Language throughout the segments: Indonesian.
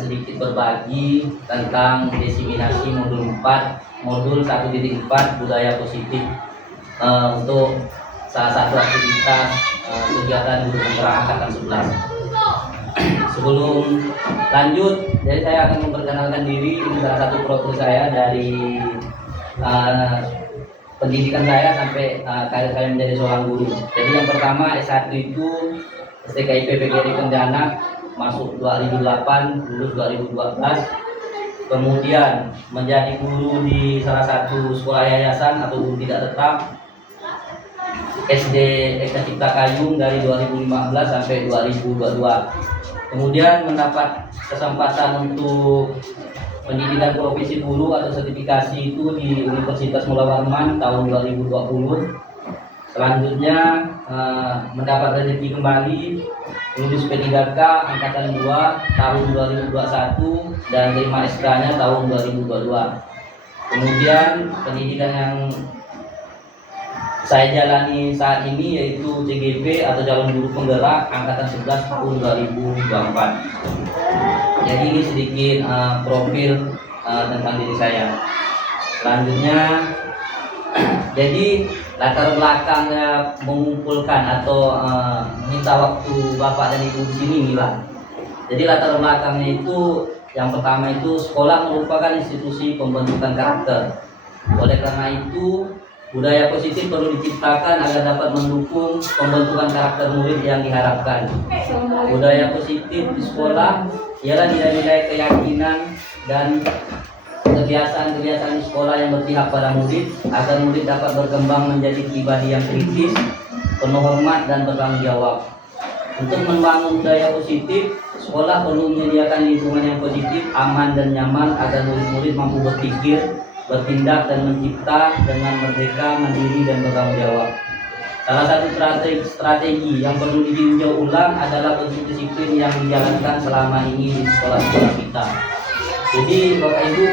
sedikit berbagi tentang diseminasi modul 4, modul 1.4 budaya positif untuk salah satu aktivitas kegiatan guru penggerak angkatan 11. Sebelum lanjut, jadi saya akan memperkenalkan diri. Ini salah satu profil saya dari pendidikan saya sampai karir saya menjadi seorang guru. Jadi yang pertama S1 itu STKIP PGRI Pontianak, masuk 2008, lulus 2012. Kemudian menjadi guru di salah satu sekolah yayasan atau guru tidak tetap SD Eka Cipta Kayung dari 2015 sampai 2022. Kemudian mendapat kesempatan untuk pendidikan profesi guru atau sertifikasi itu di Universitas Mula Warman tahun 2020. Selanjutnya mendapat rezeki kembali lulus P3K angkatan 2 tahun 2021 dan terima SK-nya tahun 2022. Kemudian pendidikan yang saya jalani saat ini yaitu CGP atau calon guru penggerak angkatan 11 tahun 2024. Jadi ini sedikit profil tentang diri saya. Selanjutnya, jadi latar belakangnya mengumpulkan atau minta waktu Bapak dan Ibu di sini Mila. Jadi latar belakangnya itu yang pertama itu sekolah merupakan institusi pembentukan karakter. Oleh karena itu budaya positif perlu diciptakan agar dapat mendukung pembentukan karakter murid yang diharapkan. Budaya positif di sekolah ialah nilai-nilai keyakinan dan kebiasaan-kebiasaan di sekolah yang berpihak pada murid agar murid dapat berkembang menjadi pribadi yang kritis, penuh hormat dan bertanggung jawab. Untuk membangun budaya positif, sekolah perlu menyediakan lingkungan yang positif, aman dan nyaman agar murid-murid mampu berpikir, bertindak dan mencipta dengan merdeka, mandiri dan bertanggung jawab. Salah satu strategi yang perlu ditinjau ulang adalah bentuk disiplin yang dijalankan selama ini di sekolah-sekolah kita. Jadi Bapak Ibu,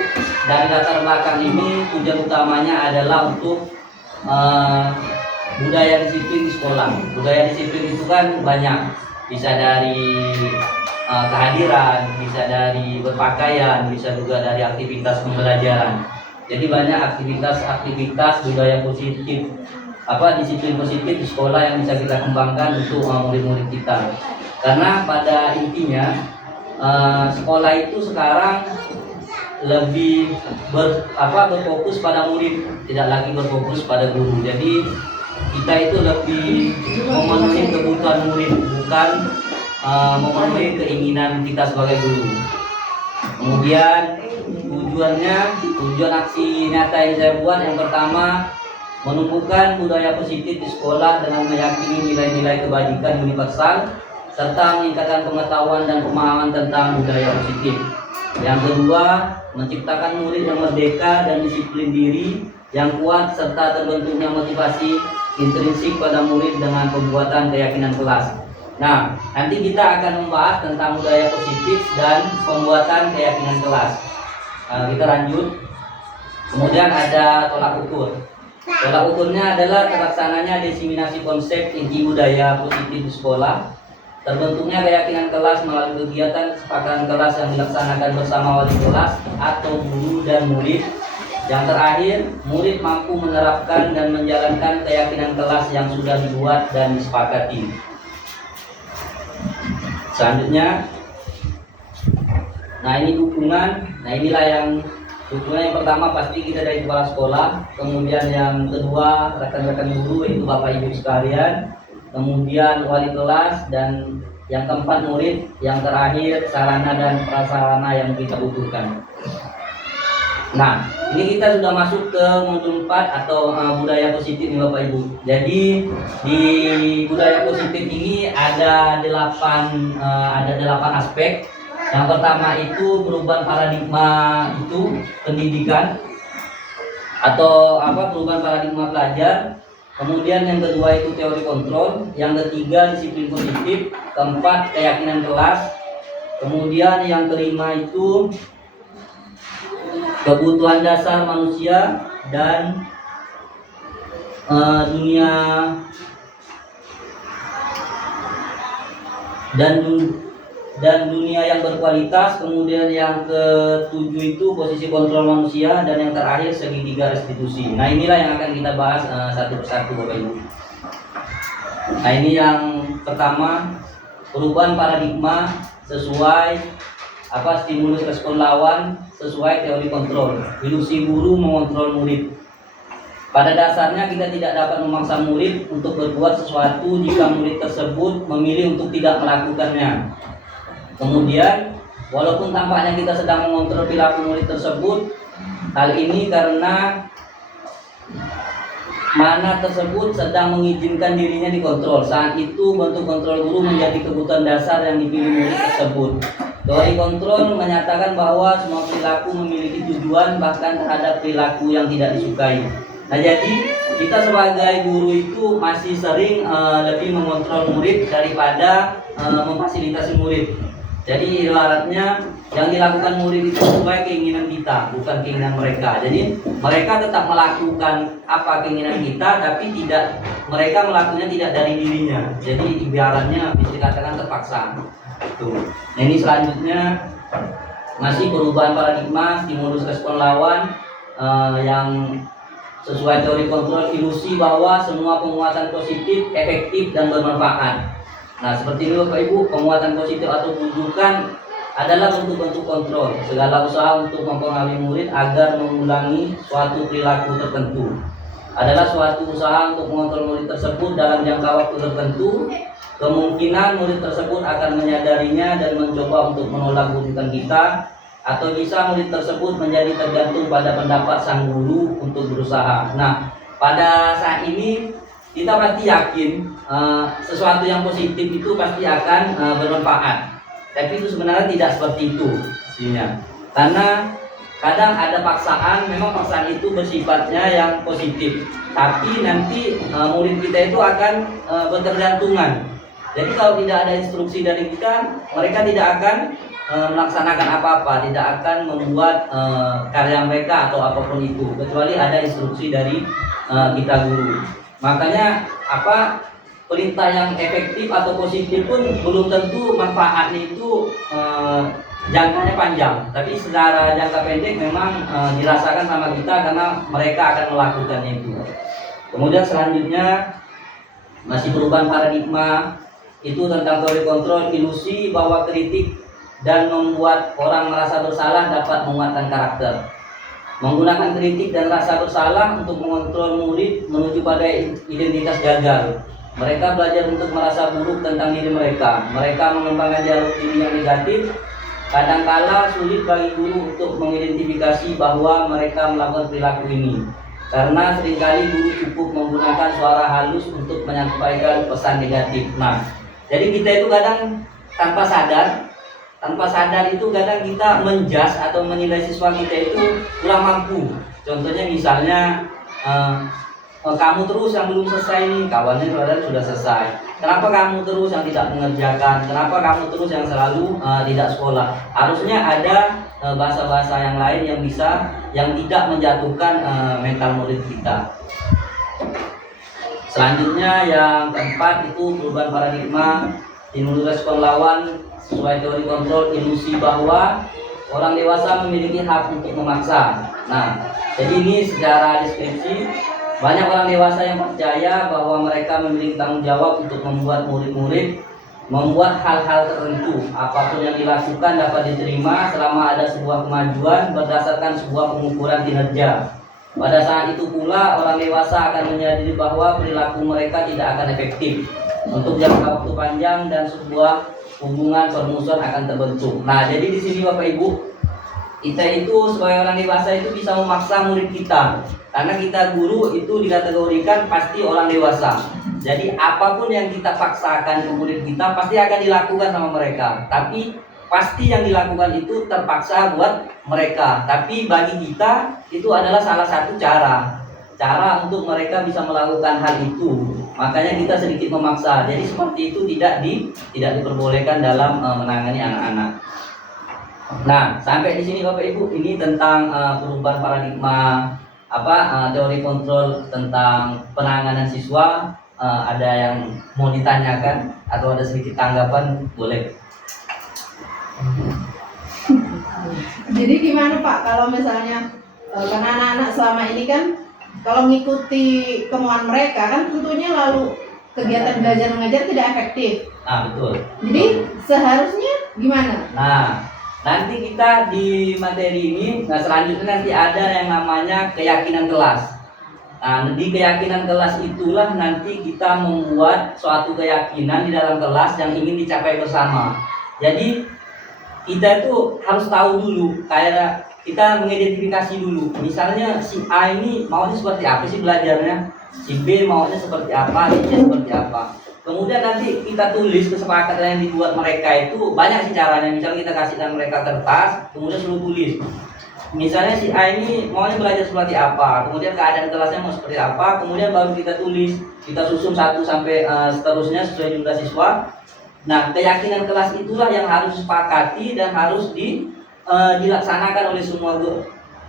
dari latar belakang ini tujuan utamanya adalah untuk budaya disiplin di sekolah. Budaya disiplin itu kan banyak, bisa dari kehadiran, bisa dari berpakaian, bisa juga dari aktivitas pembelajaran. Jadi banyak aktivitas budaya positif, disiplin positif di sekolah yang bisa kita kembangkan untuk murid-murid kita. Karena pada intinya sekolah itu sekarang lebih berfokus pada murid, tidak lagi berfokus pada guru. Jadi kita itu lebih memenuhi kebutuhan murid, bukan memenuhi keinginan kita sebagai guru. Kemudian tujuan aksi nyata yang saya buat yang pertama menumbuhkan budaya positif di sekolah dengan meyakini nilai-nilai kebajikan universal serta meningkatkan pengetahuan dan pemahaman tentang budaya positif. Yang kedua, menciptakan murid yang merdeka dan disiplin diri yang kuat serta terbentuknya motivasi intrinsik pada murid dengan pembuatan keyakinan kelas. Nah, nanti kita akan membahas tentang budaya positif dan pembuatan keyakinan kelas. Kita lanjut. Kemudian ada tolak ukur. Tolak ukurnya adalah terlaksananya diseminasi konsep inti budaya positif di sekolah, terbentuknya keyakinan kelas melalui kegiatan kesepakatan kelas yang dilaksanakan bersama wali kelas atau guru dan murid. Yang terakhir, murid mampu menerapkan dan menjalankan keyakinan kelas yang sudah dibuat dan disepakati. Selanjutnya, nah ini dukungan. Nah inilah yang dukungan yang pertama pasti kita dari kepala sekolah, kemudian yang kedua rekan-rekan guru yaitu Bapak Ibu sekalian, kemudian wali kelas, dan yang keempat murid, yang terakhir sarana dan prasarana yang kita butuhkan. Nah, ini kita sudah masuk ke modul 4 atau budaya positif nih Bapak Ibu. Jadi di budaya positif ini ada 8 aspek. Yang pertama itu perubahan paradigma itu pendidikan atau perubahan paradigma pelajar. Kemudian yang kedua itu teori kontrol, yang ketiga disiplin positif, keempat keyakinan kelas. Kemudian yang kelima itu kebutuhan dasar manusia dan dan dunia yang berkualitas. Kemudian yang ketujuh itu posisi kontrol manusia, dan yang terakhir segitiga restitusi. Nah, inilah yang akan kita bahas satu persatu, Bapak Ibu. Nah, ini yang pertama, perubahan paradigma sesuai stimulus respon lawan sesuai teori kontrol. Ilusi guru mengontrol murid. Pada dasarnya kita tidak dapat memaksa murid untuk berbuat sesuatu jika murid tersebut memilih untuk tidak melakukannya. Kemudian, walaupun tampaknya kita sedang mengontrol perilaku murid tersebut, hal ini karena mana tersebut sedang mengizinkan dirinya dikontrol. Saat itu bentuk kontrol guru menjadi kebutuhan dasar yang dipilih murid tersebut. Teori kontrol menyatakan bahwa semua perilaku memiliki tujuan, bahkan terhadap perilaku yang tidak disukai. Nah, jadi kita sebagai guru itu masih sering lebih mengontrol murid daripada memfasilitasi murid. Jadi ibaratnya yang dilakukan murid itu sesuai keinginan kita, bukan keinginan mereka. Jadi mereka tetap melakukan apa keinginan kita, tapi mereka melakukannya tidak dari dirinya. Jadi ibaratnya bisa dikatakan terpaksa. Tuh. Nah, ini selanjutnya masih perubahan paradigma stimulus respon lawan yang sesuai teori kontrol, ilusi bahwa semua penguatan positif efektif dan bermanfaat. Nah, seperti ini Bapak Ibu, penguatan positif atau bujukan adalah bentuk-bentuk kontrol. Segala usaha untuk mempengaruhi murid agar mengulangi suatu perilaku tertentu adalah suatu usaha untuk mengontrol murid tersebut dalam jangka waktu tertentu. Kemungkinan murid tersebut akan menyadarinya dan mencoba untuk menolak bujukan kita, atau bisa murid tersebut menjadi tergantung pada pendapat sang guru untuk berusaha. Nah, pada saat ini kita pasti yakin sesuatu yang positif itu pasti akan bermanfaat. Tapi itu sebenarnya tidak seperti itu aslinya. Karena kadang ada paksaan, memang paksaan itu bersifatnya yang positif. Tapi nanti murid kita itu akan bertergantungan. Jadi kalau tidak ada instruksi dari kita, mereka tidak akan melaksanakan apa-apa, tidak akan membuat karya mereka atau apapun itu, kecuali ada instruksi dari kita guru. Makanya perintah yang efektif atau positif pun belum tentu manfaatnya itu jangkanya panjang, tapi secara jangka pendek memang dirasakan sama kita karena mereka akan melakukannya itu. Kemudian selanjutnya masih perubahan paradigma itu tentang teori kontrol, ilusi bahwa kritik dan membuat orang merasa bersalah dapat menguatkan karakter. Menggunakan kritik dan rasa bersalah untuk mengontrol murid menuju pada identitas gagal. Mereka belajar untuk merasa buruk tentang diri mereka. Mereka mengembangkan dialog diri yang negatif. Kadangkala sulit bagi guru untuk mengidentifikasi bahwa mereka melakukan perilaku ini, karena seringkali guru cukup menggunakan suara halus untuk menyampaikan pesan negatif. Nah, jadi kita itu kadang tanpa sadar itu kadang kita menjudge atau menilai siswa kita itu kurang mampu. Contohnya misalnya kamu terus yang belum selesai nih, kawannya sudah selesai. Kenapa kamu terus yang tidak mengerjakan? Kenapa kamu terus yang selalu tidak sekolah? Harusnya ada bahasa-bahasa yang lain yang tidak menjatuhkan mental murid kita. Selanjutnya yang keempat itu perubahan paradigma stimulus respon lawan sesuai teori kontrol, ilusi bahwa orang dewasa memiliki hak untuk memaksa. Nah, jadi ini secara deskripsi, banyak orang dewasa yang percaya bahwa mereka memiliki tanggung jawab untuk membuat murid-murid membuat hal-hal tertentu. Apapun yang dilakukan dapat diterima selama ada sebuah kemajuan berdasarkan sebuah pengukuran kinerja. Pada saat itu pula orang dewasa akan menyadari bahwa perilaku mereka tidak akan efektif untuk jangka waktu panjang dan sebuah hubungan permusuhan akan terbentuk. Nah, jadi di sini Bapak Ibu, kita itu sebagai orang dewasa itu bisa memaksa murid kita, karena kita guru itu dikategorikan pasti orang dewasa. Jadi apapun yang kita paksakan ke murid kita pasti akan dilakukan sama mereka. Tapi pasti yang dilakukan itu terpaksa buat mereka. Tapi bagi kita itu adalah salah satu cara untuk mereka bisa melakukan hal itu. Makanya kita sedikit memaksa. Jadi seperti itu tidak diperbolehkan dalam menangani anak-anak. Nah, sampai di sini Bapak Ibu, ini tentang perubahan paradigma teori kontrol tentang penanganan siswa. Ada yang mau ditanyakan atau ada sedikit tanggapan, boleh. Jadi gimana Pak kalau misalnya karena anak-anak selama ini kan kalau mengikuti kemauan mereka kan tentunya lalu kegiatan belajar mengajar tidak efektif. Betul. Jadi seharusnya gimana? Nah, nanti kita di materi ini, selanjutnya nanti ada yang namanya keyakinan kelas. Nah, di keyakinan kelas itulah nanti kita membuat suatu keyakinan di dalam kelas yang ingin dicapai bersama. Jadi kita itu harus tahu dulu, kayak kita mengidentifikasi dulu. Misalnya si A ini maunya seperti apa sih belajarnya, si B maunya seperti apa, si C seperti apa. Kemudian nanti kita tulis kesepakatan yang dibuat mereka itu banyak sih caranya. Misalnya kita kasihkan mereka kertas, kemudian suruh tulis. Misalnya si A ini maunya belajar seperti apa, kemudian keadaan kelasnya mau seperti apa, kemudian baru kita tulis, kita susun 1 sampai seterusnya sesuai jumlah siswa. Nah, keyakinan kelas itulah yang harus disepakati dan harus dilaksanakan oleh semua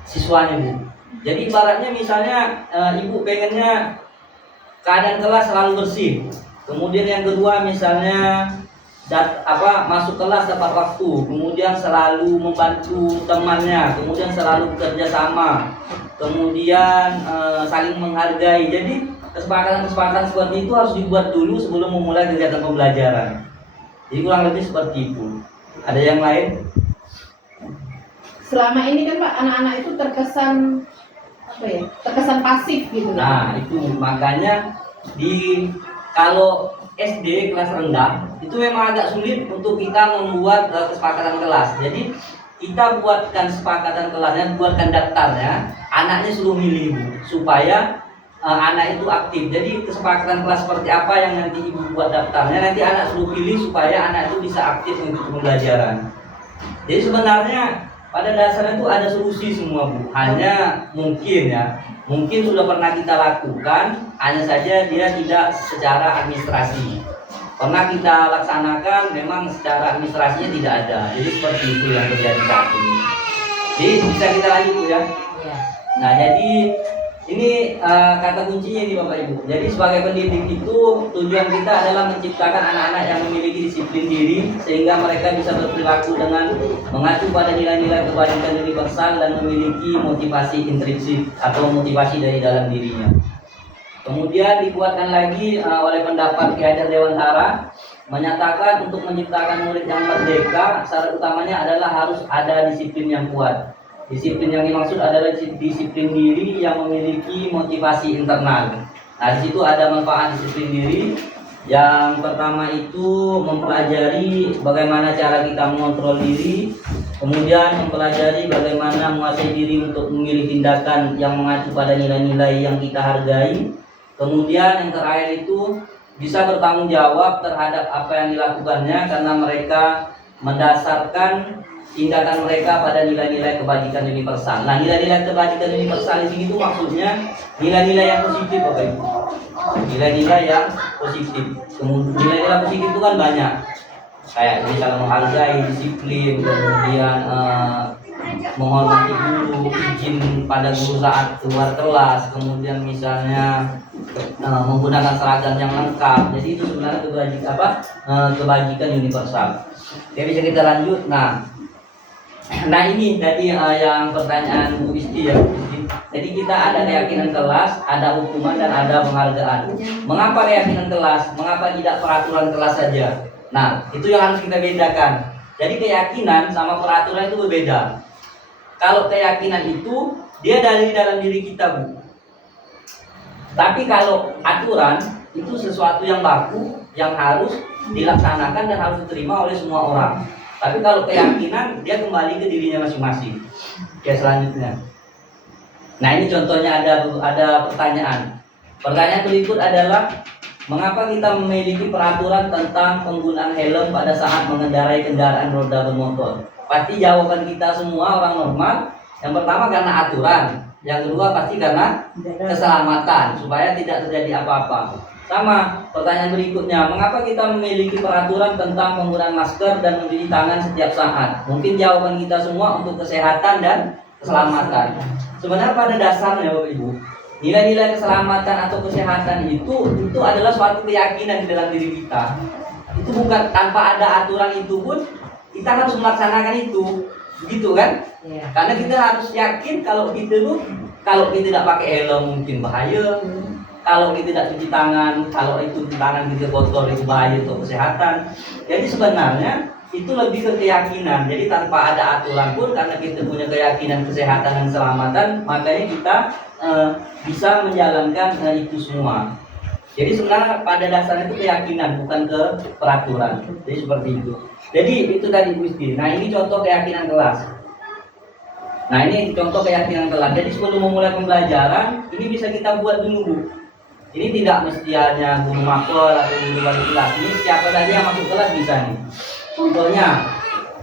siswanya, Bu. Jadi ibaratnya misalnya Ibu pengennya keadaan kelas selalu bersih. Kemudian yang kedua misalnya masuk kelas tepat waktu, kemudian selalu membantu temannya, kemudian selalu bekerja sama, kemudian saling menghargai. Jadi kesepakatan-kesepakatan seperti itu harus dibuat dulu sebelum memulai kegiatan pembelajaran. Jadi kurang lebih seperti itu. Ada yang lain? Selama ini kan Pak, anak-anak itu terkesan pasif gitu. Nah, itu makanya kalau SD kelas rendah itu memang agak sulit untuk kita membuat kesepakatan kelas. Jadi kita buatkan kesepakatan kelasnya, buatkan daftarnya, anaknya suruh milih, Bu, supaya anak itu aktif. Jadi kesepakatan kelas seperti apa yang nanti Ibu buat daftarnya, nanti anak suruh pilih supaya anak itu bisa aktif untuk pembelajaran. Jadi sebenarnya pada dasarnya itu ada solusi semua, Bu. Hanya mungkin sudah pernah kita lakukan, hanya saja dia tidak secara administrasi. Pernah kita laksanakan, memang secara administrasinya tidak ada. Jadi seperti itu yang terjadi saat ini. Jadi bisa kita lanjut, Bu, ya. Nah, jadi ini kata kuncinya ini Bapak Ibu. Jadi sebagai pendidik itu tujuan kita adalah menciptakan anak-anak yang memiliki disiplin diri sehingga mereka bisa berperilaku dengan mengacu pada nilai-nilai kebajikan universal dan memiliki motivasi intrinsik atau motivasi dari dalam dirinya. Kemudian dibuatkan lagi oleh pendapat Ki Hajar Dewantara menyatakan untuk menciptakan murid yang merdeka syarat utamanya adalah harus ada disiplin yang kuat. Disiplin yang dimaksud adalah disiplin diri yang memiliki motivasi internal. Nah, di situ ada manfaat disiplin diri. Yang pertama itu mempelajari bagaimana cara kita mengontrol diri, kemudian mempelajari bagaimana menguasai diri untuk memilih tindakan yang mengacu pada nilai-nilai yang kita hargai. Kemudian yang terakhir itu bisa bertanggung jawab terhadap apa yang dilakukannya karena mereka mendasarkan tindakan mereka pada nilai-nilai kebajikan universal. Nah, nilai-nilai kebajikan universal di sini itu maksudnya nilai-nilai yang positif, Bapak Ibu. Nilai-nilai yang positif. Kemudian nilai-nilai positif itu kan banyak. Kayak misalnya menghargai, disiplin, kemudian menghormati guru, izin pada guru saat keluar kelas, kemudian misalnya menggunakan seragam yang lengkap. Jadi itu sebenarnya kebajikan universal. Oke, bisa kita lanjut. Nah ini tadi yang pertanyaan Bu Isti ya. Jadi kita ada keyakinan kelas, ada hukuman dan ada penghargaan. Mengapa keyakinan kelas? Mengapa tidak peraturan kelas saja? Nah, itu yang harus kita bedakan. Jadi keyakinan sama peraturan itu berbeda. Kalau keyakinan itu dia dari dalam diri kita, Bu. Tapi kalau aturan itu sesuatu yang baku yang harus dilaksanakan dan harus diterima oleh semua orang. Tapi kalau keyakinan dia kembali ke dirinya masing-masing. Oke, selanjutnya. Nah, ini contohnya ada pertanyaan. Pertanyaan berikut adalah mengapa kita memiliki peraturan tentang penggunaan helm pada saat mengendarai kendaraan roda bermotor? Pasti jawaban kita semua orang normal. Yang pertama karena aturan, yang kedua pasti karena keselamatan supaya tidak terjadi apa-apa. Sama pertanyaan berikutnya, mengapa kita memiliki peraturan tentang penggunaan masker dan mencuci tangan setiap saat? Mungkin jawaban kita semua untuk kesehatan dan keselamatan. Sebenarnya pada dasarnya Bapak Ibu, nilai-nilai keselamatan atau kesehatan itu adalah suatu keyakinan di dalam diri kita. Itu bukan tanpa ada aturan itu pun kita harus melaksanakan itu, begitu kan? Iya. Karena kita harus yakin kalau kita tuh, kalau kita tidak pakai helm mungkin bahaya, kalau kita tidak cuci tangan, kalau itu tangan kita kotor itu bahaya untuk kesehatan. Jadi sebenarnya itu lebih ke keyakinan. Jadi tanpa ada aturan pun, karena kita punya keyakinan kesehatan dan keselamatan, makanya kita bisa menjalankan itu semua. Jadi sebenarnya pada dasarnya itu keyakinan, bukan ke peraturan. Jadi seperti itu. Jadi itu tadi Bu Isti. Nah ini contoh keyakinan kelas. Nah ini contoh keyakinan kelas. Jadi sebelum memulai pembelajaran, ini bisa kita buat dulu Bu. Ini tidak mesti hanya guru mapel atau guru wali kelas. Ini siapa saja yang masuk kelas bisa nih. Contohnya,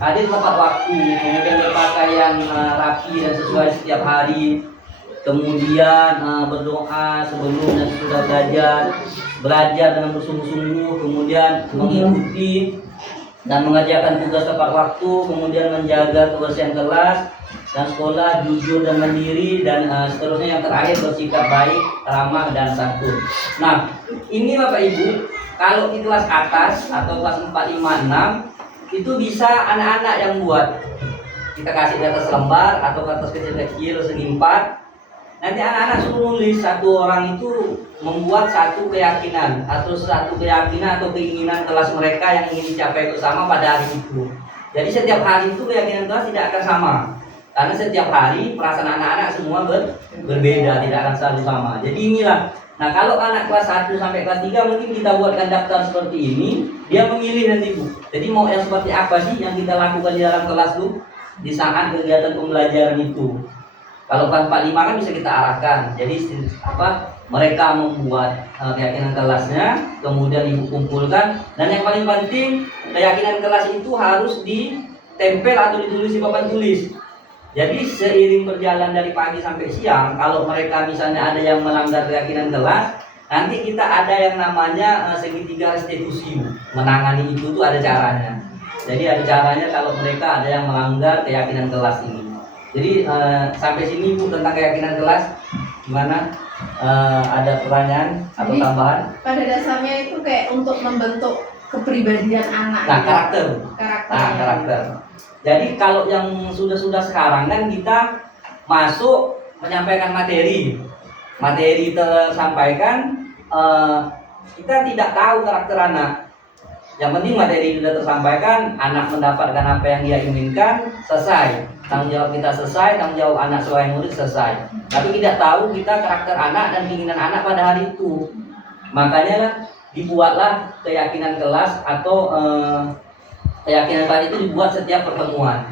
hadir tepat waktu, kemudian berpakaian rapi dan sesuai setiap hari, kemudian berdoa sebelum dan sesudah belajar dengan bersungguh-sungguh, kemudian mengikuti dan mengerjakan tugas tepat waktu, kemudian menjaga kebersihan kelas dan sekolah, jujur dan mandiri, dan seterusnya. Yang terakhir bersikap baik, ramah dan santun. Nah, ini Bapak Ibu, kalau di kelas atas atau kelas 4, 5, 6 itu bisa anak-anak yang buat. Kita kasih di atas lembar atau kertas kecil-kecil segi 4. Nanti anak-anak suruh nulis, satu orang itu membuat satu keyakinan atau keinginan kelas mereka yang ingin dicapai bersama pada hari itu. Jadi setiap hari itu keyakinan kelas tidak akan sama, karena setiap hari perasaan anak-anak semua berbeda, tidak akan selalu sama. Jadi inilah. Nah kalau anak kelas 1 sampai kelas 3 mungkin kita buatkan daftar seperti ini, dia memilih nanti Bu. Jadi mau yang seperti apa sih yang kita lakukan di dalam kelas Bu di saat kegiatan pembelajaran itu. Kalau kelas 4, 5 kan bisa kita arahkan. Jadi mereka membuat keyakinan kelasnya, kemudian Ibu kumpulkan, dan yang paling penting keyakinan kelas itu harus ditempel atau ditulis di papan tulis. Jadi seiring berjalan dari pagi sampai siang, kalau mereka misalnya ada yang melanggar keyakinan kelas, nanti kita ada yang namanya segitiga restitusi. Menangani itu tuh ada caranya. Jadi ada caranya kalau mereka ada yang melanggar keyakinan kelas ini. Jadi sampai sini Bu tentang keyakinan kelas, gimana? Ada pertanyaan atau Jadi, tambahan? Pada dasarnya itu kayak untuk membentuk kepribadian anak. Nah, karakter. Karakternya. Karakter. Jadi kalau yang sudah sekarang kan kita masuk menyampaikan materi tersampaikan, kita tidak tahu karakter anak. Yang penting materi sudah tersampaikan, anak mendapatkan apa yang dia inginkan, selesai. Tanggung jawab kita selesai, tanggung jawab anak sebagai murid selesai. Tapi tidak tahu kita karakter anak dan keinginan anak pada hari itu. Makanya lah dibuatlah keyakinan kelas atau keyakinan kelas itu dibuat setiap pertemuan.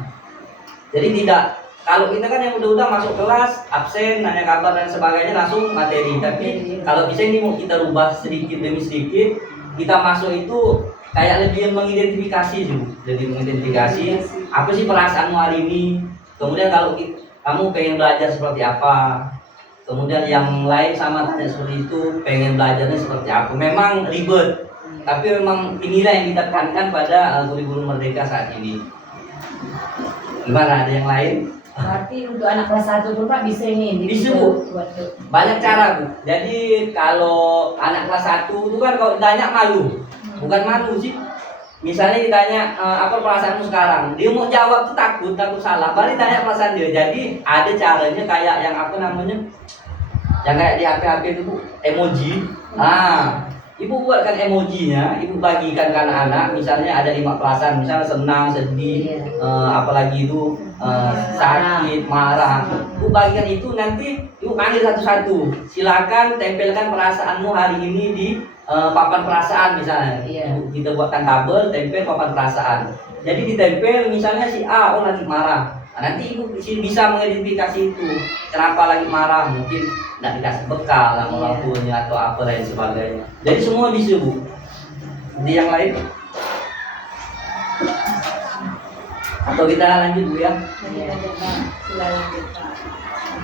Jadi tidak, kalau kita kan yang udah masuk kelas, absen, nanya kabar dan sebagainya langsung materi. Tapi kalau bisa ini mau kita rubah sedikit demi sedikit, kita masuk itu kayak lebih mengidentifikasi dulu. Jadi mengidentifikasi apa sih perasaanmu hari ini. Kemudian kalau kamu pengen belajar seperti apa, kemudian yang lain sama tanya seperti itu, pengen belajarnya seperti apa. Memang ribet, tapi memang inilah yang kita tekankan pada kurikulum Merdeka saat ini. Gimana, ada yang lain? Berarti untuk anak kelas 1 pun Pak bisa ini Bisa, Bu. Banyak cara Bu. Jadi kalau anak kelas 1 itu kan kalau ditanya malu. Bukan malu sih. Misalnya ditanya apa perasaanmu sekarang, dia mau jawab tuh takut salah. Baru ditanya perasaan dia. Jadi ada caranya kayak yang apa namanya, yang kayak di HP itu Bu, emoji. Nah, Ibu buatkan emojinya, Ibu bagikan ke anak-anak. Misalnya ada 5 perasaan, misalnya senang, sedih, apalagi itu sakit, marah. Ibu bagikan itu, nanti Ibu panggil satu-satu. Silakan tempelkan perasaanmu hari ini di papan perasaan misalnya. Ibu kita buatkan tabel, tempel papan perasaan. Jadi ditempel misalnya si A, oh lagi marah. Nah, nanti Ibu bisa mengidentifikasi itu. Kenapa lagi marah? Mungkin tidak dikasih bekal sama orang tuanya atau apa dan sebagainya. Jadi semua bisa Bu. Di yang lain? Atau kita lanjut Bu ya?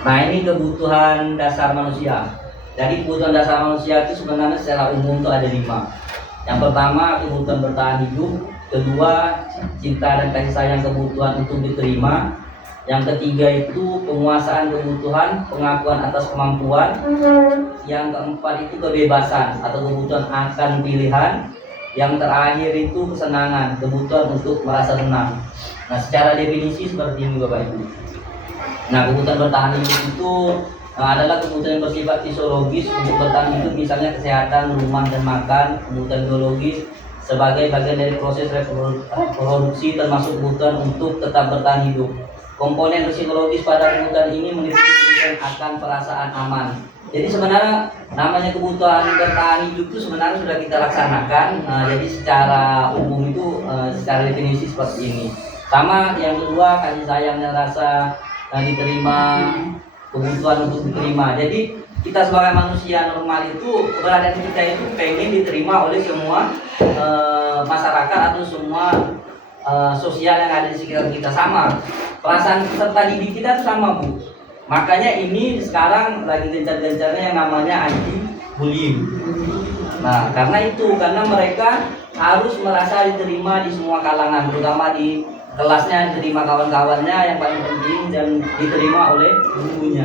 Nah ini kebutuhan dasar manusia. Jadi kebutuhan dasar manusia itu sebenarnya secara umum itu ada 5. Yang pertama kebutuhan bertahan hidup. Kedua, cinta dan kasih sayang, kebutuhan untuk diterima. Yang ketiga itu penguasaan kebutuhan, pengakuan atas kemampuan. Yang keempat itu kebebasan atau kebutuhan akan pilihan. yang terakhir itu kesenangan, kebutuhan untuk merasa senang. Nah, secara definisi seperti ini Bapak Ibu. Nah, kebutuhan bertahan hidup itu adalah kebutuhan yang bersifat fisiologis untuk bertahan hidup, misalnya kesehatan, rumah dan makan. Kebutuhan biologis sebagai bagian dari proses reproduksi, termasuk kebutuhan untuk tetap bertahan hidup. Komponen psikologis pada kebutuhan ini meliputi akan perasaan aman. Jadi sebenarnya namanya kebutuhan bertahan hidup itu sebenarnya sudah kita laksanakan. Jadi secara umum itu secara definisi seperti ini. Sama yang kedua, kasih sayang dan rasa diterima, kebutuhan untuk diterima. Jadi kita sebagai manusia normal itu, keberadaan kita itu pengen diterima oleh semua masyarakat atau semua sosial yang ada di sekitar kita. Sama perasaan peserta didik kita itu sama Bu. Makanya ini sekarang lagi gencar-gencarnya yang namanya anti bullying. Nah, karena mereka harus merasa diterima di semua kalangan, terutama di kelasnya, diterima kawan-kawannya yang paling penting, dan diterima oleh gurunya.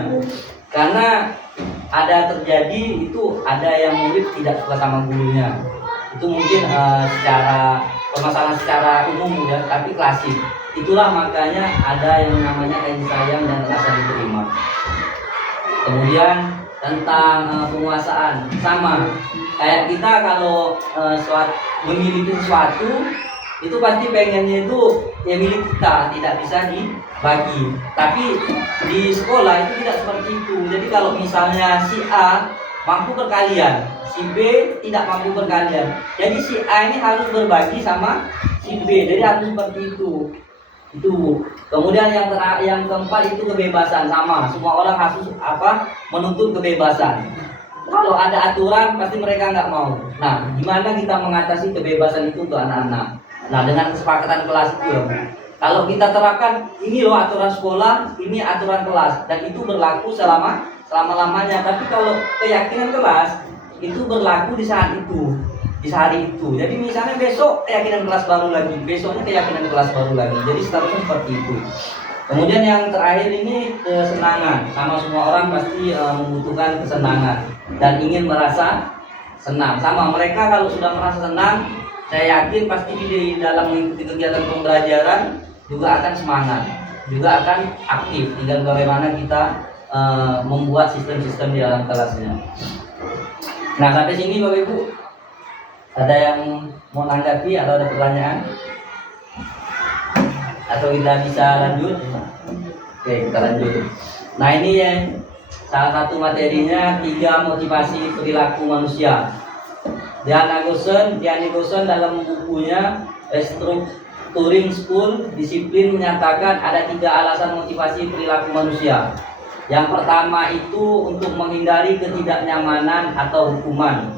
Karena ada terjadi itu, ada yang murid tidak suka sama gurunya. Itu mungkin secara permasalahan secara umum ya, tapi klasik. Itulah makanya ada yang namanya kasih sayang dan rasa diterima. Kemudian tentang penguasaan, sama kayak kita kalau memiliki sesuatu itu pasti pengennya itu ya milik kita, tidak bisa dibagi. Tapi di sekolah itu tidak seperti itu. Jadi kalau misalnya si A mampu perkalian, si B tidak mampu perkalian, jadi si A ini harus berbagi sama si B. Jadi harus seperti itu. Itu. Kemudian yang keempat itu kebebasan, sama. Semua orang harus menuntut kebebasan. Kalau ada aturan pasti mereka nggak mau. Nah, gimana kita mengatasi kebebasan itu untuk anak-anak? Nah, dengan kesepakatan kelas itu ya. Kalau kita terapkan ini loh aturan sekolah, ini aturan kelas, dan itu berlaku selama-lamanya. Tapi kalau keyakinan kelas itu berlaku di saat itu, di hari itu. Jadi misalnya besok keyakinan kelas baru lagi, besoknya keyakinan kelas baru lagi. Jadi seterusnya seperti itu. Kemudian yang terakhir ini kesenangan. Sama semua orang pasti membutuhkan kesenangan dan ingin merasa senang. Sama mereka kalau sudah merasa senang, saya yakin pasti di dalam mengikuti kegiatan pembelajaran juga akan semangat, juga akan aktif. Tinggal bagaimana kita membuat sistem-sistem di dalam kelasnya. Nah, sampai sini Bapak Ibu, ada yang mau tanggapi atau ada pertanyaan? Atau kita bisa lanjut? Oke, kita lanjut. Nah, ini ya salah satu materinya 3 motivasi perilaku manusia. Diana Gosen dalam bukunya Restructuring School Discipline menyatakan ada 3 alasan motivasi perilaku manusia. Yang pertama itu untuk menghindari ketidaknyamanan atau hukuman.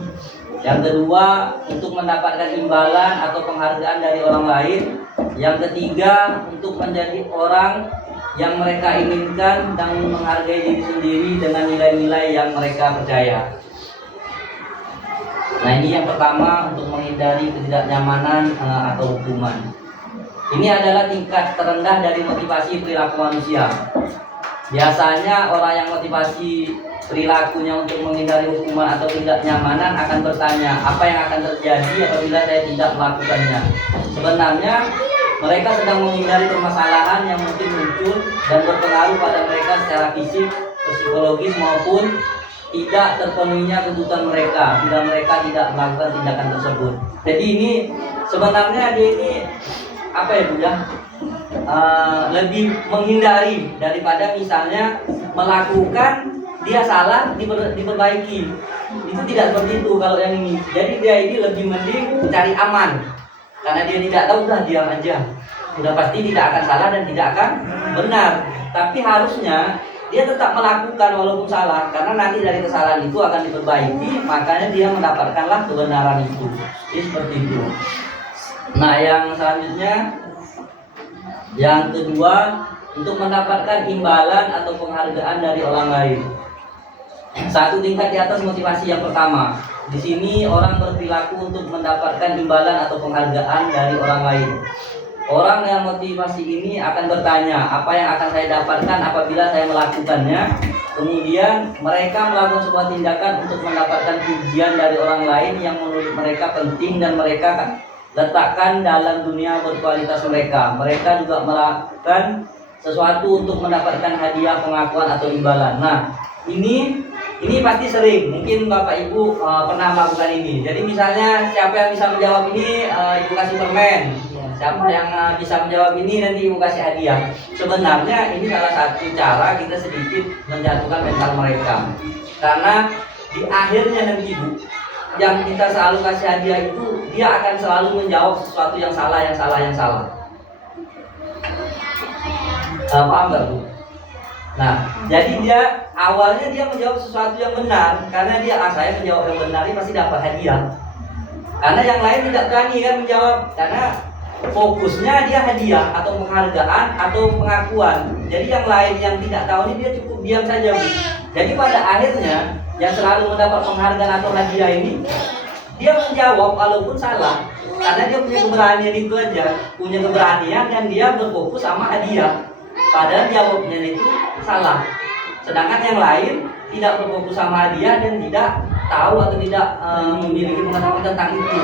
Yang kedua untuk mendapatkan imbalan atau penghargaan dari orang lain. Yang ketiga untuk menjadi orang yang mereka inginkan dan menghargai diri sendiri dengan nilai-nilai yang mereka percaya. Nah, ini yang pertama, untuk menghindari ketidaknyamanan atau hukuman. Ini adalah tingkat terendah dari motivasi perilaku manusia. Biasanya orang yang motivasi perilakunya untuk menghindari hukuman atau ketidaknyamanan akan bertanya, apa yang akan terjadi apabila saya tidak melakukannya? Sebenarnya mereka sedang menghindari permasalahan yang mungkin muncul dan berpengaruh pada mereka secara fisik, psikologis maupun tidak terpenuhinya kebutuhan mereka bila mereka tidak melakukan tindakan tersebut. Jadi ini sebenarnya dia ini apa ya Bu ya? Lebih menghindari daripada misalnya melakukan dia salah diperbaiki. Itu tidak seperti itu kalau yang ini. Jadi dia ini lebih mending cari aman. Karena dia tidak tahu, udah diam aja. Sudah pasti tidak akan salah dan tidak akan benar. Tapi harusnya dia tetap melakukan walaupun salah, karena nanti dari kesalahan itu akan diperbaiki, makanya dia mendapatkanlah kebenaran itu. Jadi seperti itu. Nah, yang selanjutnya, yang kedua, untuk mendapatkan imbalan atau penghargaan dari orang lain. Satu tingkat di atas motivasi yang pertama. Di sini orang berperilaku untuk mendapatkan imbalan atau penghargaan dari orang lain. orang yang motivasi ini akan bertanya apa yang akan saya dapatkan apabila saya melakukannya. Kemudian mereka melakukan sebuah tindakan untuk mendapatkan pujian dari orang lain yang menurut mereka penting dan mereka letakkan dalam dunia berkualitas mereka. Mereka juga melakukan sesuatu untuk mendapatkan hadiah, pengakuan atau imbalan. Nah, ini pasti sering. Mungkin Bapak Ibu pernah melakukan ini. Jadi misalnya siapa yang bisa menjawab ini, Ibu kasih permen. Siapa yang bisa menjawab ini nanti Ibu kasih hadiah. Sebenarnya ini salah satu cara kita sedikit menjatuhkan mental mereka. Karena di akhirnya nanti Bu, yang kita selalu kasih hadiah itu dia akan selalu menjawab sesuatu yang salah. Paham nggak Bu? Nah, jadi dia awalnya dia menjawab sesuatu yang benar karena dia saya menjawab yang benar ini pasti dapat hadiah. Karena yang lain tidak berani kan menjawab karena fokusnya dia hadiah atau penghargaan atau pengakuan. Jadi yang lain yang tidak tahu ini dia cukup diam saja Bu. Jadi pada akhirnya yang selalu mendapat penghargaan atau hadiah ini dia menjawab walaupun salah karena dia punya keberanian itu aja, punya keberanian dan dia berfokus sama hadiah. Padahal jawabnya itu salah. Sedangkan yang lain tidak berfokus sama hadiah dan tidak tahu atau tidak memiliki pengetahuan tentang itu.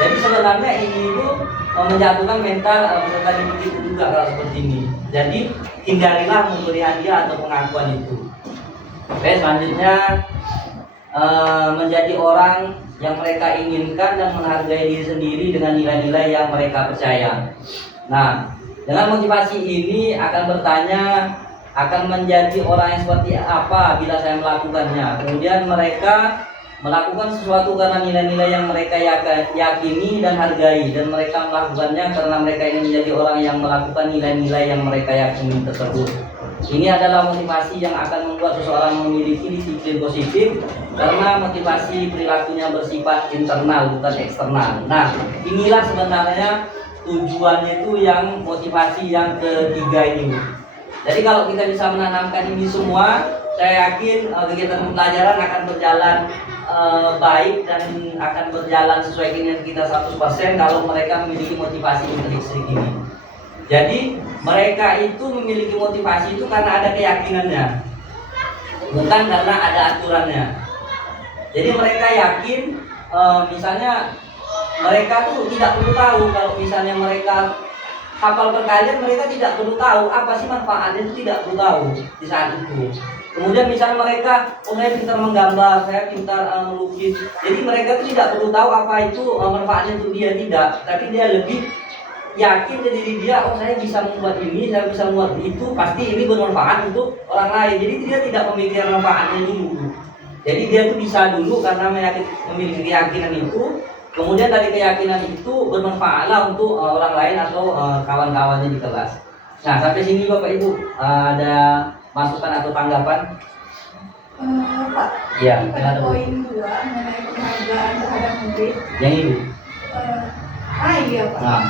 Jadi sebenarnya ini itu menjatuhkan mental peserta didik itu juga kalau seperti ini. Jadi hindarilah memberi hadiah atau pengakuan itu. Oke, selanjutnya menjadi orang yang mereka inginkan dan menghargai diri sendiri dengan nilai-nilai yang mereka percaya. Nah, dengan motivasi ini akan bertanya akan menjadi orang yang seperti apa bila saya melakukannya. Kemudian mereka melakukan sesuatu karena nilai-nilai yang mereka yakini dan hargai, dan mereka melakukannya karena mereka ingin menjadi orang yang melakukan nilai-nilai yang mereka yakini tersebut. Ini adalah motivasi yang akan membuat seseorang memiliki disiplin positif karena motivasi perilakunya bersifat internal bukan eksternal. Nah, inilah sebenarnya tujuannya itu yang motivasi yang ketiga ini. Jadi kalau kita bisa menanamkan ini semua, saya yakin kegiatan pembelajaran akan berjalan baik dan akan berjalan sesuai keinginan kita 100% kalau mereka memiliki motivasi intrinsik ini. Jadi mereka itu memiliki motivasi itu karena ada keyakinannya, bukan karena ada aturannya. Jadi mereka yakin, misalnya mereka tuh tidak perlu tahu kalau misalnya mereka hafal perkalian, mereka tidak perlu tahu apa sih manfaatnya, itu tidak perlu tahu di saat itu. Kemudian misalnya mereka, saya pintar menggambar, saya pintar melukis, jadi mereka tuh tidak perlu tahu apa itu manfaatnya untuk dia, tidak. Tapi dia lebih yakin ke diri dia, saya bisa membuat ini, saya bisa membuat itu, pasti ini bermanfaat untuk orang lain. Jadi dia tidak memikirkan manfaatnya dulu. Jadi dia tuh bisa dulu karena memiliki keyakinan itu. Kemudian dari keyakinan itu bermanfaatlah untuk orang lain atau kawan-kawannya di kelas. Nah, sampai sini Bapak Ibu ada masukan atau tanggapan? Pak, Iya, pada poin 2 mengenai penghargaan terhadap murid. Yang itu. Iya Pak. Nah,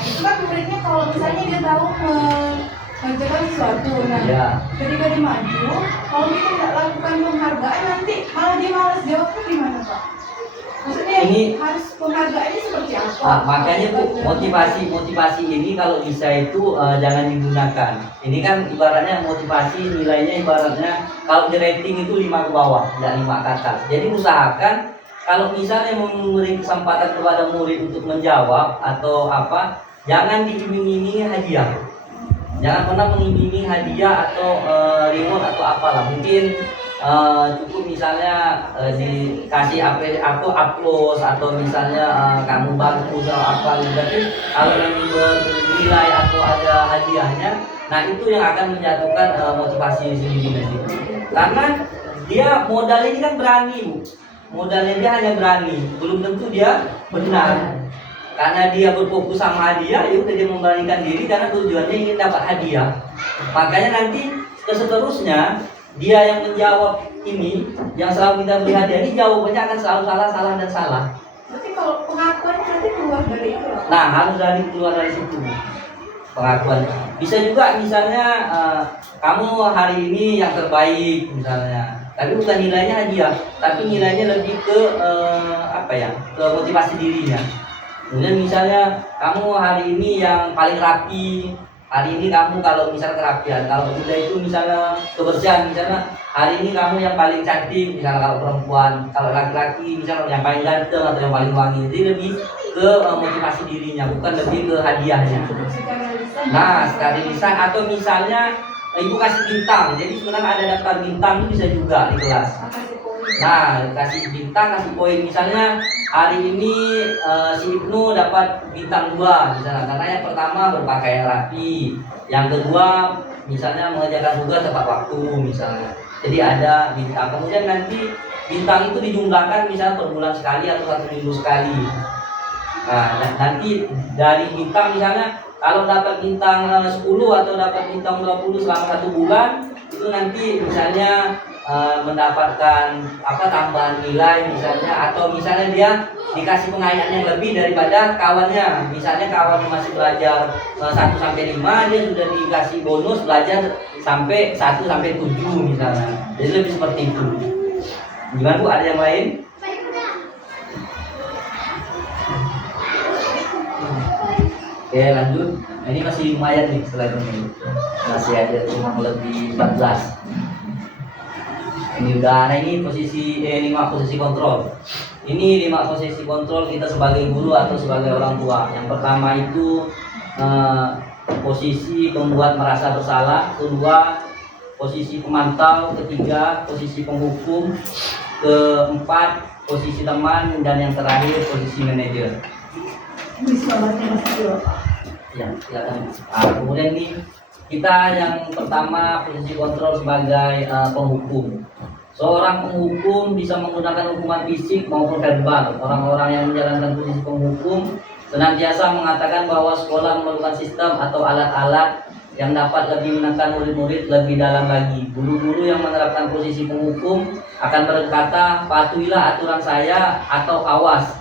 itu kan muridnya kalau misalnya dia tahu mengerjakan sesuatu, Ya. ketika dia maju, kalau kita tidak lakukan penghargaan nanti malah dia malas jawabnya gimana Pak? Maksudnya Ini harus penghargaannya seperti apa? Makanya Bu, motivasi ini kalau bisa itu jangan digunakan. Ini kan ibaratnya motivasi nilainya ibaratnya kalau di rating itu 5 ke bawah, tidak 5 ke atas. Jadi usahakan kalau misalnya memberi kesempatan kepada murid untuk menjawab atau apa, jangan diiming-imingi hadiah. Jangan pernah mengiming-imingi hadiah atau reward atau apalah. Mungkin cukup misalnya dikasih aplaus atau misalnya kamu bagus atau apa gitu. Tapi kalau yang bernilai atau ada hadiahnya, nah itu yang akan menjatuhkan motivasi sendiri nanti. Karena dia modalnya ini kan berani Bu. Modalnya dia hanya berani, belum tentu dia benar. Karena dia berfokus sama hadiah, ya udah dia memberanikan diri karena tujuannya ingin dapat hadiah. Makanya nanti seterusnya dia yang menjawab ini, yang selalu kita beri hadiah ini, jawabannya akan selalu salah dan salah. Berarti kalau pengakuan nanti keluar dari itu. Nah, harus keluar dari situ pengakuan. Bisa juga misalnya kamu hari ini yang terbaik misalnya, tapi bukan nilainya hadiah, tapi nilainya lebih ke ke motivasi dirinya. Kemudian misalnya kamu hari ini yang paling rapi, hari ini kamu kalau misalnya kerapian, kalau pemuda itu misalnya kebersihan, misalnya hari ini kamu yang paling cantik, misalnya kalau perempuan, kalau laki-laki misalnya yang paling ganteng atau yang paling wangi. Jadi lebih ke motivasi dirinya, bukan lebih ke hadiahnya. Nah, sekali lisan atau misalnya ibu kasih bintang, jadi sebenarnya ada daftar bintang bisa juga di kelas. Nah, kasih bintang, kasih poin. Misalnya hari ini si Ibnu dapat bintang 2 misalnya, karena yang pertama berpakaian rapi, yang kedua misalnya mengerjakan tugas tepat waktu misalnya. Jadi ada bintang. Kemudian nanti bintang itu dijumlahkan misalnya per bulan sekali atau 1 minggu sekali. Nah, nanti dari bintang misalnya kalau dapat bintang 10 atau dapat bintang 20 selama 1 bulan, itu nanti misalnya mendapatkan tambahan nilai misalnya, atau misalnya dia dikasih pengayaan yang lebih daripada kawannya. Misalnya kawannya masih belajar 1 sampai 5, dia sudah dikasih bonus belajar sampai 1 sampai 7 misalnya. Jadi lebih seperti itu. Gimana Bu, ada yang lain? Oke, lanjut. Ini masih lumayan nih slide ini. Masih ada cuma lebih 14. Ini udah, nah ini posisi 5 posisi kontrol. Ini 5 posisi kontrol kita sebagai guru atau sebagai orang tua. Yang pertama itu posisi pembuat merasa bersalah, kedua posisi pemantau, ketiga posisi penghukum, keempat posisi teman, dan yang terakhir posisi manajer. Ya, silakan. Kemudian ini kita yang pertama posisi kontrol sebagai penghukum. Seorang penghukum bisa menggunakan hukuman fisik maupun verbal. Orang-orang yang menjalankan posisi penghukum senantiasa mengatakan bahwa sekolah memerlukan sistem atau alat-alat yang dapat lebih menekan murid-murid lebih dalam lagi. Guru-guru yang menerapkan posisi penghukum akan berkata, patuhilah aturan saya, atau awas,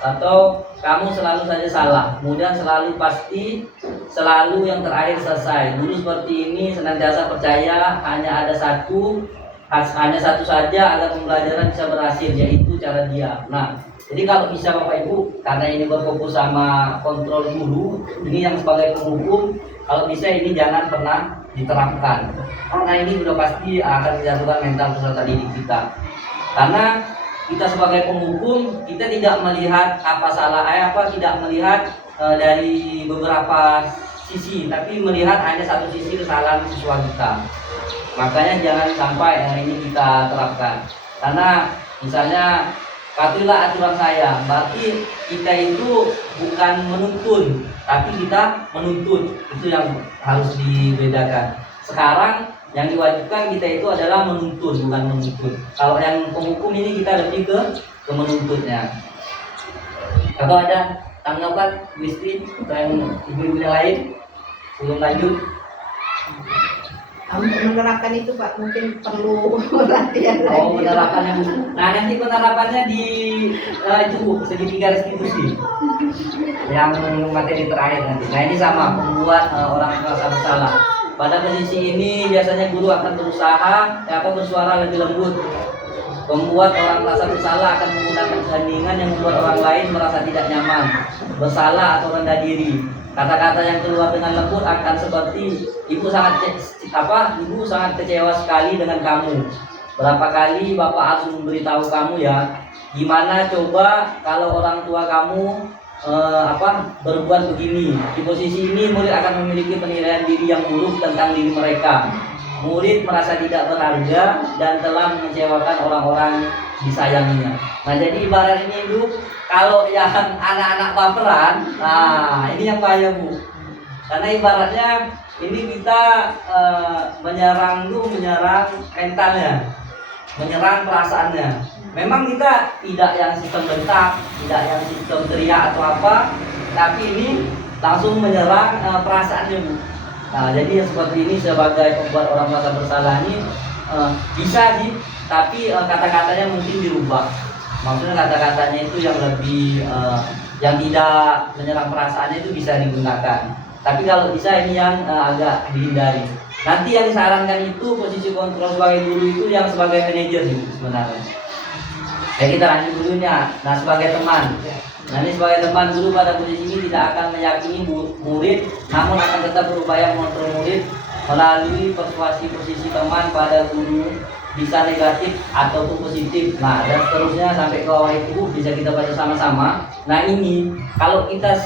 atau kamu selalu saja salah, kemudian selalu pasti, selalu yang terakhir selesai. Guru seperti ini senantiasa percaya hanya satu saja agar pembelajaran bisa berhasil, yaitu cara dia. Nah, jadi kalau bisa Bapak Ibu, karena ini berfokus sama kontrol guru, ini yang sebagai penghukum, kalau bisa ini jangan pernah diterapkan, karena ini sudah pasti akan menjatuhkan mental peserta didik kita. Karena kita sebagai penghukum, kita tidak melihat apa salah tidak melihat dari beberapa sisi, tapi melihat hanya satu sisi kesalahan siswa kita. Makanya jangan sampai ini kita terapkan. Karena misalnya patuhilah aturan saya, berarti kita itu bukan menuntun, tapi kita menuntut. Itu yang harus dibedakan. Sekarang yang diwajibkan kita itu adalah menuntun, bukan menuntut. Kalau yang penghukum ini kita lebih ke menuntutnya. Atau ada tanggapan Bu Istri atau yang ibu-ibu yang lain sebelum lanjut? Untuk menerapkan itu Pak mungkin perlu latihan lagi. Oh, penerapannya. Nah, nanti penerapannya di itu segitiga restitusi yang materi terakhir nanti. Nah, ini sama membuat orang merasa bersalah. Pada posisi ini biasanya guru akan berusaha bersuara lebih lembut. Membuat orang merasa bersalah akan menggunakan keheningan yang membuat orang lain merasa tidak nyaman, bersalah atau rendah diri. Kata-kata yang keluar dengan lembut akan seperti ibu sangat kecewa sekali dengan kamu. Berapa kali Bapak harus memberitahu kamu ya. Gimana coba kalau orang tua kamu berbuat begini. Di posisi ini murid akan memiliki penilaian diri yang buruk tentang diri mereka. Murid merasa tidak berharga dan telah mengecewakan orang-orang disayanginya. Nah, jadi ibarat ini Bu, kalau yang anak-anak baperan, nah ini yang bahaya Bu. Karena ibaratnya ini kita menyerang mentalnya, menyerang perasaannya. Memang kita tidak yang sistem bentak, tidak yang sistem teriak atau apa, tapi ini langsung menyerang perasaannya Bu. Nah, jadi yang seperti ini sebagai pembuat orang merasa bersalah ini bisa sih, tapi kata-katanya mungkin dirubah. Maksudnya kata-katanya itu yang lebih yang tidak menyerang perasaannya itu bisa digunakan. Tapi kalau bisa ini yang agak dihindari. Nanti yang disarankan itu posisi kontrol sebagai guru itu yang sebagai manajer sih sebenarnya. Ya kita lanjut dulunya. Nah, sebagai teman. Nah, ini sebagai teman guru pada posisi ini tidak akan meyakini murid, namun akan tetap berupaya mengontrol murid melalui persuasi posisi teman pada guru, bisa negatif ataupun positif. Nah, dan seterusnya sampai ke bawah itu bisa kita baca sama-sama. Nah, ini kalau kita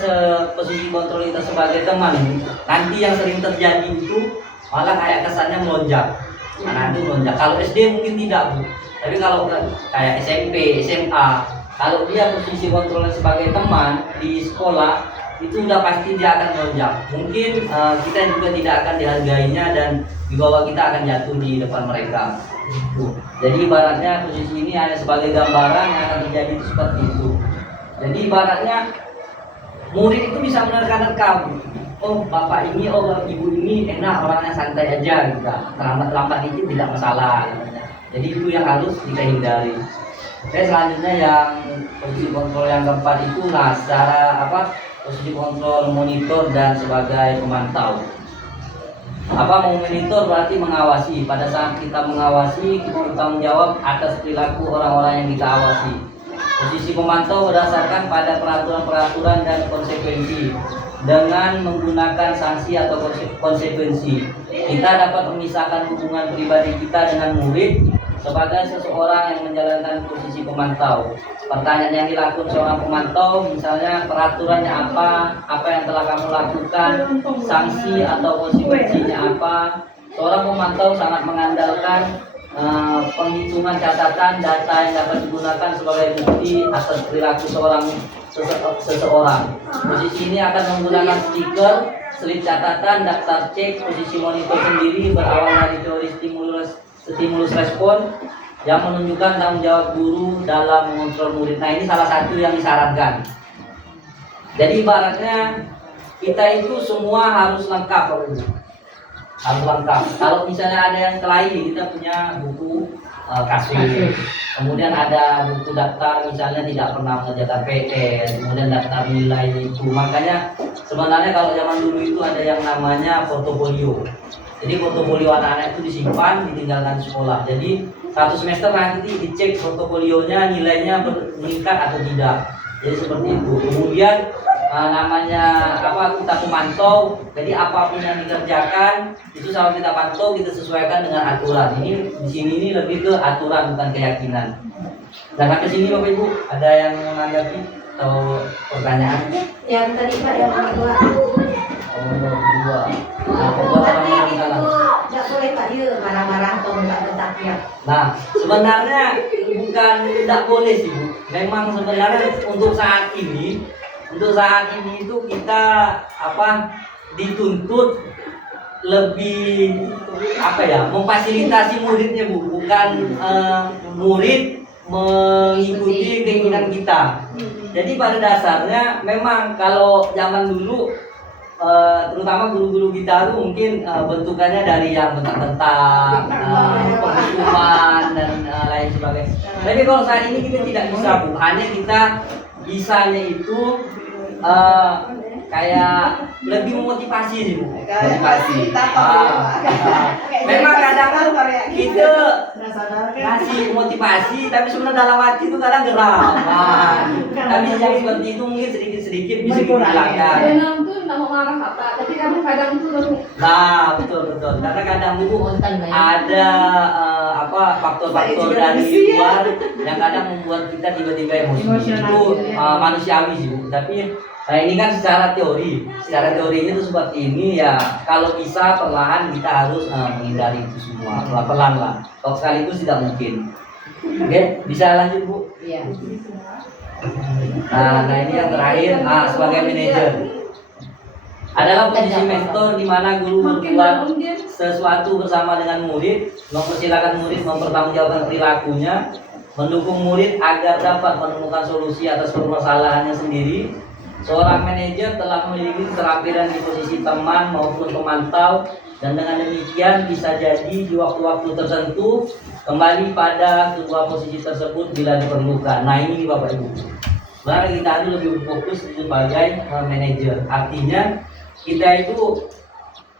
posisi kontrol kita sebagai teman, nanti yang sering terjadi itu malah kayak kesannya melonjak. Nah, nanti melonjak. Kalau SD mungkin tidak, Bu. Tapi kalau kayak SMP, SMA, kalau dia posisi kontrolnya sebagai teman di sekolah, itu udah pasti dia akan melonjak. Mungkin kita juga tidak akan dihargainya dan di bawah kita akan jatuh di depan mereka. Jadi ibaratnya posisi ini hanya sebagai gambaran yang akan terjadi itu seperti itu. Jadi ibaratnya murid itu bisa menerka-nerka, oh bapak ini, oh ibu ini enak, orangnya santai aja gitu. Terlambat dikit tidak masalah. Jadi itu yang harus kita hindari. Selanjutnya yang posisi kontrol yang keempat itu, nah secara posisi kontrol monitor dan sebagai pemantau. Memonitor berarti mengawasi. Pada saat kita mengawasi, kita bertanggung jawab atas perilaku orang-orang yang kita awasi. Posisi pemantau berdasarkan pada peraturan-peraturan dan konsekuensi. Dengan menggunakan sanksi atau konsekuensi, kita dapat memisahkan hubungan pribadi kita dengan murid sebagai seseorang yang menjalankan posisi pemantau. Pertanyaan yang dilakukan seorang pemantau, misalnya peraturannya apa yang telah kamu lakukan, sanksi atau konsekuensinya apa. Seorang pemantau sangat mengandalkan penghitungan catatan data yang dapat digunakan sebagai bukti atas perilaku seseorang. Posisi ini akan menggunakan stiker, slip catatan, daftar cek. Posisi monitor sendiri berawal dari teori stimulus respon yang menunjukkan tanggung jawab guru dalam mengontrol murid. Nah, ini salah satu yang disarankan. Jadi ibaratnya kita itu semua harus lengkap, harus lengkap. Kalau misalnya ada yang kelahi, kita punya buku kasus, kemudian ada buku daftar misalnya tidak pernah mengerjakan PR, kemudian daftar nilai itu. Makanya sebenarnya kalau zaman dulu itu ada yang namanya portofolio. Jadi portofolio anak-anak itu disimpan, ditinggalkan di sekolah. Jadi satu semester nanti dicek portofolionya, nilainya meningkat atau tidak. Jadi seperti itu. Kemudian namanya kita pemantau. Jadi apapun yang dikerjakan itu selalu kita pantau, kita sesuaikan dengan aturan. Ini di sini ini lebih ke aturan bukan keyakinan. Nah, sampai sini Bapak Ibu ada yang menanggapi atau pertanyaan? Yang tadi Pak yang kedua. Kedua. Berarti itu nggak boleh Pak dia marah-marah atau bentak-bentak ya. Nah, sebenarnya bukan tidak boleh sih, Bu. Memang sebenarnya untuk saat ini itu kita dituntut lebih memfasilitasi muridnya, Bu. Bukan murid mengikuti keinginan kita. Jadi pada dasarnya memang kalau zaman dulu terutama guru-guru kita tuh mungkin bentukannya dari yang bentak-bentak, penghukuman dan lain sebagainya. Tapi kalau saat ini kita tidak bisa, Bu. Hanya kita bisanya itu kayak lebih memotivasi sih, Bu. Motivasi. Memang kadang kita kasih motivasi, tapi sebenarnya dalam hati itu kadang geram. Tapi yang seperti itu mungkin sedikit-sedikit bisa dihilangkan. Tapi kadang itu Nah, betul. Karena kadang Bu ada faktor-faktor dari luar yang kadang membuat kita tiba-tiba emosi. Itu manusiawi sih, Bu. Tapi ini kan secara teorinya itu seperti ini ya. Kalau bisa perlahan kita harus menghindari itu semua, pelan-pelan lah. Kalau sekaligus tidak mungkin. Oke, bisa lanjut, Bu? Iya. Nah, ini yang terakhir sebagai manajer. Adalah posisi mentor di mana guru berbuat sesuatu bersama dengan murid, mempersilahkan murid mempertanggungjawabkan perilakunya, mendukung murid agar dapat menemukan solusi atas permasalahannya sendiri. Seorang manajer telah memiliki keterampilan di posisi teman maupun pemantau, dan dengan demikian bisa jadi di waktu-waktu tertentu kembali pada kedua posisi tersebut bila diperlukan. Nah, ini Bapak Ibu. Sebenarnya kita harus lebih fokus sebagai manajer. Artinya kita itu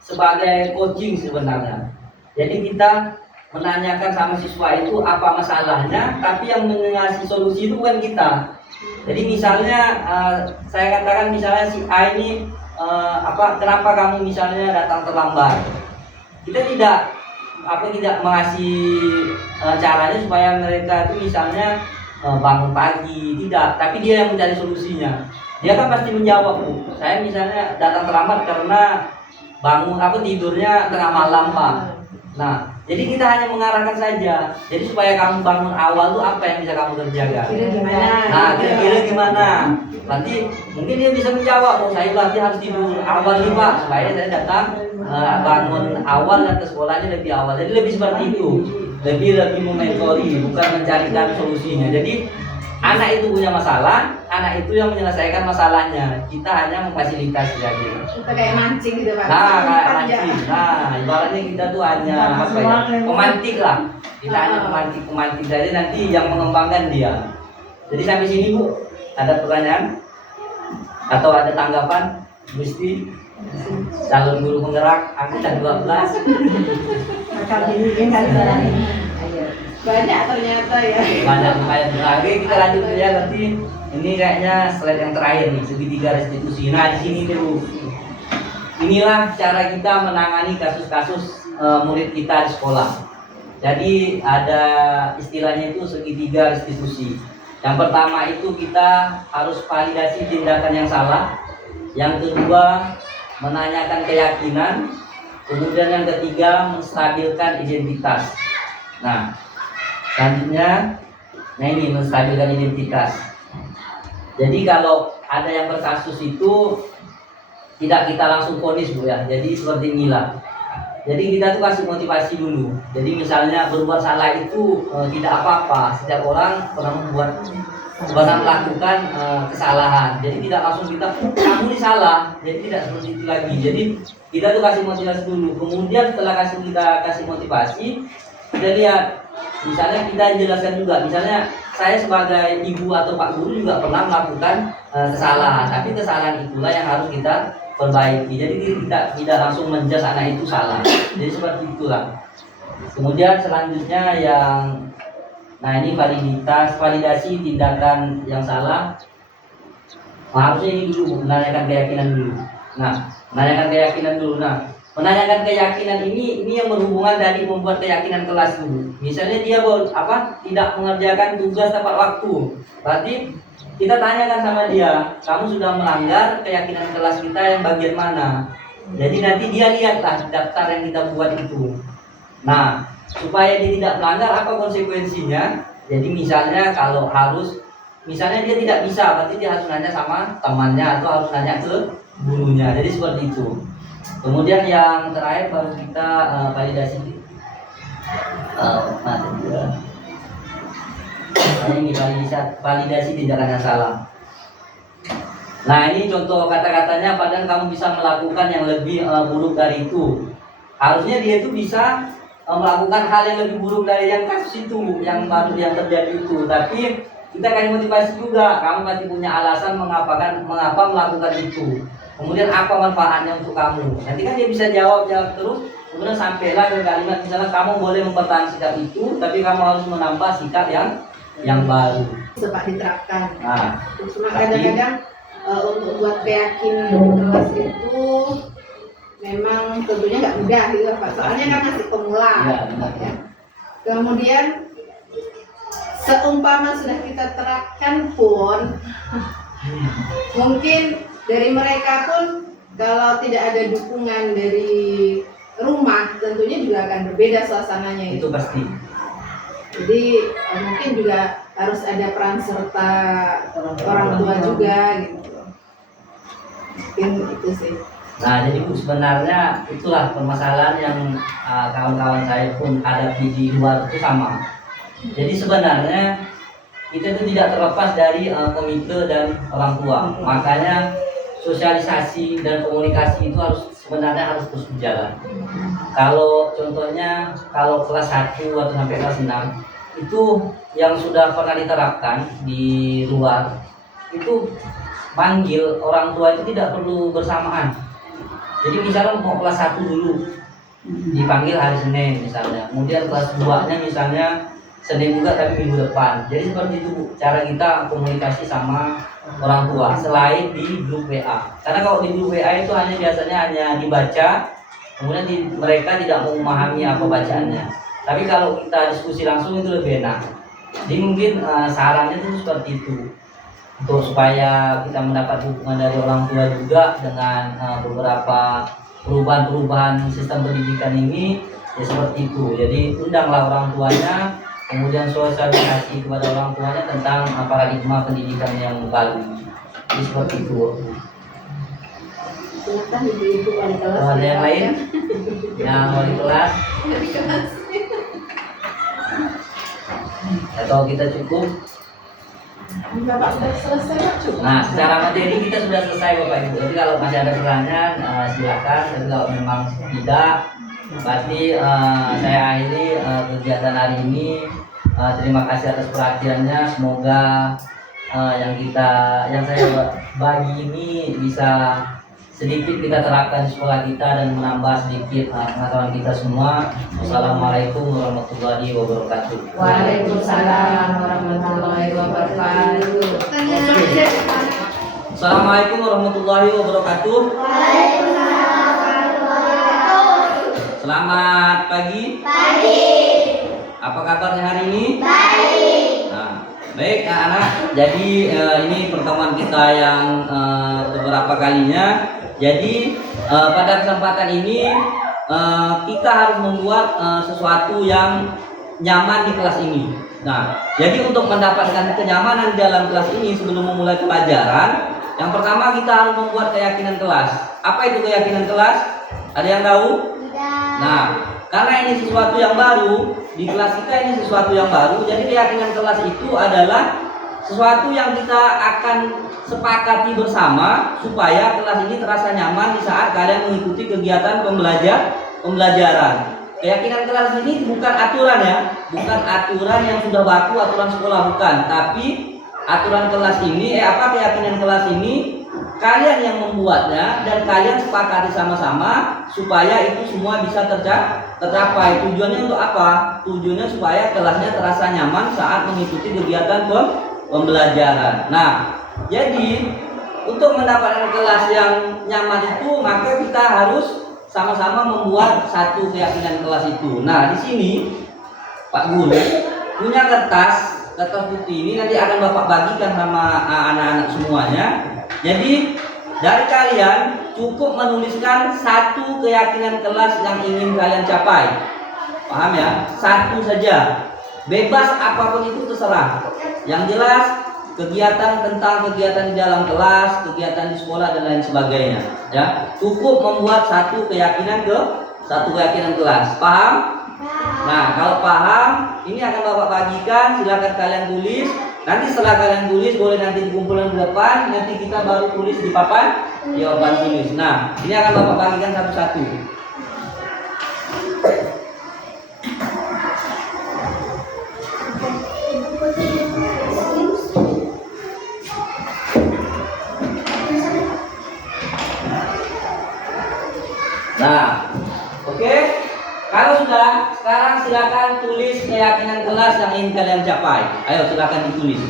sebagai coaching sebenarnya. Jadi kita menanyakan sama siswa itu apa masalahnya, tapi yang mengasih solusi itu bukan kita. Jadi misalnya saya katakan misalnya si A ini kenapa kamu misalnya datang terlambat? Kita tidak mengasih caranya supaya mereka itu misalnya bangun pagi, tidak, tapi dia yang mencari solusinya. Dia kan pasti menjawab, Bu, saya misalnya datang terlambat karena tidurnya tengah malam, Pak. Nah, jadi kita hanya mengarahkan saja. Jadi supaya kamu bangun awal tuh apa yang bisa kamu kerjakan? Kira-kira gimana? Nanti mungkin dia bisa menjawab, oh saya berarti harus tidur awal nih Pak, supaya saya datang bangun awal dan ke sekolahnya lebih awal. Jadi lebih seperti itu, lebih mementori, bukan mencarikan solusinya. Jadi anak itu punya masalah, anak itu yang menyelesaikan masalahnya. Kita hanya memfasilitasi saja. Kita kayak mancing gitu Pak. Kayak mancing. Ibaratnya kita tuh hanya pemantik lah. Kita hanya pemantik saja, nanti yang mengembangkan dia. Jadi sampai sini Bu, ada pertanyaan atau ada tanggapan? Gusti, calon guru penggerak angkatan 12. Banyak ternyata ya. Banyak lumayan. Oke, kita lanjut saja nanti. Ini kayaknya slide yang terakhir nih, segitiga restitusi. Nah, di sini dulu. Inilah cara kita menangani kasus-kasus murid kita di sekolah. Jadi ada istilahnya itu segitiga restitusi. Yang pertama itu kita harus validasi tindakan yang salah. Yang kedua, menanyakan keyakinan. Kemudian yang ketiga, menstabilkan identitas. Nah, selanjutnya, ini menstabilkan identitas. Jadi kalau ada yang berkasus itu tidak kita langsung vonis Bu ya. Jadi seperti inilah. Jadi kita tuh kasih motivasi dulu. Jadi misalnya berbuat salah itu tidak apa-apa. Setiap orang pernah melakukan kesalahan. Jadi tidak langsung kita kamu ini salah. Jadi tidak seperti itu lagi. Jadi kita tuh kasih motivasi dulu. Kemudian setelah kita kasih motivasi, kita lihat. Misalnya kita jelaskan juga, misalnya saya sebagai ibu atau pak guru juga pernah melakukan kesalahan, tapi kesalahan itulah yang harus kita perbaiki. Jadi kita tidak langsung menjudge anak itu salah. Jadi seperti itulah. Kemudian selanjutnya ini validasi tindakan yang salah. Harusnya ini dulu, menanyakan keyakinan dulu. Menanyakan keyakinan ini yang berhubungan dari membuat keyakinan kelas dulu. Misalnya dia tidak mengerjakan tugas tepat waktu. Berarti kita tanyakan sama dia, kamu sudah melanggar keyakinan kelas kita yang bagian mana? Jadi nanti dia lihatlah daftar yang kita buat itu. Nah, supaya dia tidak melanggar, apa konsekuensinya? Jadi misalnya misalnya dia tidak bisa, berarti dia harus nanya sama temannya atau harus nanya ke gurunya. Jadi seperti itu. Kemudian yang terakhir baru kita validasi. Ini validasi tindakan yang salah. Nah, ini contoh kata-katanya, padahal kamu bisa melakukan yang lebih buruk dari itu. Harusnya dia itu bisa melakukan hal yang lebih buruk dari yang kasus itu, yang baru yang terjadi itu. Tapi kita kasih motivasi juga, kamu pasti punya alasan mengapa melakukan itu. Kemudian apa manfaatnya untuk kamu? Nanti kan dia bisa jawab terus. Kemudian sampailah ke kalimat misalnya kamu boleh mempertahankan sikap itu, tapi kamu harus menambah sikap yang baru. Cepat diterapkan. Cuma kadang-kadang untuk buat keyakinan kelas itu memang tentunya nggak mudah gitu Pak. Soalnya kan masih pemula. Ya. Kemudian seumpama sudah kita terapkan pun mungkin dari mereka pun kalau tidak ada dukungan dari rumah tentunya juga akan berbeda suasananya itu pasti. Jadi mungkin juga harus ada peran serta orang tua juga gitu. Mungkin itu sih. Nah, jadi sebenarnya itulah permasalahan yang kawan-kawan saya pun hadapi di luar itu sama. Jadi sebenarnya kita itu tidak terlepas dari komite dan orang tua. Makanya sosialisasi dan komunikasi itu sebenarnya harus terus berjalan. Kalau contohnya kalau kelas 1 atau sampai kelas 6 itu yang sudah pernah diterapkan di luar itu panggil orang tua itu tidak perlu bersamaan. Jadi misalnya mau kelas 1 dulu dipanggil hari Senin misalnya, kemudian kelas 2-nya misalnya Senin juga tapi minggu depan. Jadi seperti itu Bu, cara kita komunikasi sama orang tua selain di grup WA. Karena kalau di grup WA itu biasanya hanya dibaca, kemudian mereka tidak mau memahami apa bacaannya. Tapi kalau kita diskusi langsung itu lebih enak. Jadi mungkin sarannya itu seperti itu. Untuk supaya kita mendapat dukungan dari orang tua juga dengan beberapa perubahan-perubahan sistem pendidikan ini, ya seperti itu. Jadi undanglah orang tuanya, kemudian sosialisasi kepada orang tuanya tentang paradigma pendidikan yang baru. Jadi seperti itu. Silakan ibu-ibu wali kelas. Ada yang lain? Yang wali kelas? Wali kelas. Atau kita cukup? Bapak sudah selesai Pak, cukup. Nah, secara materi kita sudah selesai Bapak Ibu. Jadi kalau masih ada pertanyaan silakan. Tapi kalau memang tidak, pasti saya akhiri kegiatan hari ini. Terima kasih atas perhatiannya. Semoga yang saya bagi ini bisa sedikit kita terapkan di sekolah kita dan menambah sedikit pengetahuan kita semua. Wassalamualaikum warahmatullahi wabarakatuh. Waalaikumsalam warahmatullahi wabarakatuh. Assalamualaikum warahmatullahi wabarakatuh. Selamat pagi. Apa kabarnya hari ini? Nah, baik anak-anak. Jadi ini pertemuan kita yang beberapa kalinya. Jadi pada kesempatan ini kita harus membuat sesuatu yang nyaman di kelas ini. Nah, jadi untuk mendapatkan kenyamanan di dalam kelas ini sebelum memulai pelajaran, yang pertama kita harus membuat keyakinan kelas. Apa itu keyakinan kelas? Ada yang tahu? Nah, karena ini sesuatu yang baru, di kelas kita ini sesuatu yang baru, jadi keyakinan kelas itu adalah sesuatu yang kita akan sepakati bersama supaya kelas ini terasa nyaman di saat kalian mengikuti kegiatan pembelajaran. Keyakinan kelas ini bukan aturan ya, bukan aturan yang sudah baku, aturan sekolah bukan, tapi aturan kelas ini, keyakinan kelas ini kalian yang membuatnya dan kalian sepakati sama-sama supaya itu semua bisa tercapai. Tujuannya untuk apa? Tujuannya supaya kelasnya terasa nyaman saat mengikuti kegiatan pembelajaran. Nah, jadi untuk mendapatkan kelas yang nyaman itu maka kita harus sama-sama membuat satu keyakinan kelas itu. Nah, di sini Pak Guru punya kertas putih ini nanti akan Bapak bagikan sama anak-anak semuanya. Jadi dari kalian cukup menuliskan satu keyakinan kelas yang ingin kalian capai. Paham ya? Satu saja. Bebas apapun itu terserah. Yang jelas kegiatan di dalam kelas, kegiatan di sekolah dan lain sebagainya. Ya, cukup membuat satu keyakinan kelas. Paham? Nah, kalau paham, ini akan Bapak bagikan. Silakan kalian tulis. Nanti setelah kalian tulis, boleh nanti dikumpulkan di depan. Nanti kita baru tulis di papan tulis. Nah, ini akan Bapak bagikan satu-satu. Nah, oke. Kalau sudah, sekarang silakan tulis keyakinan kelas yang ingin kalian capai. Ayo silakan ditulis.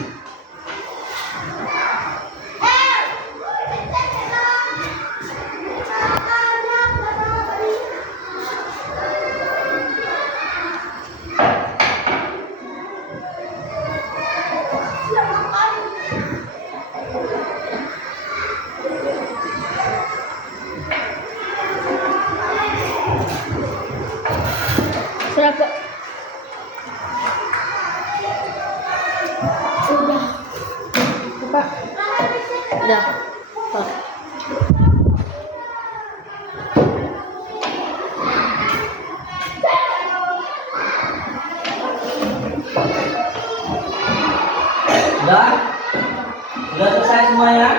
Sudah selesai semuanya?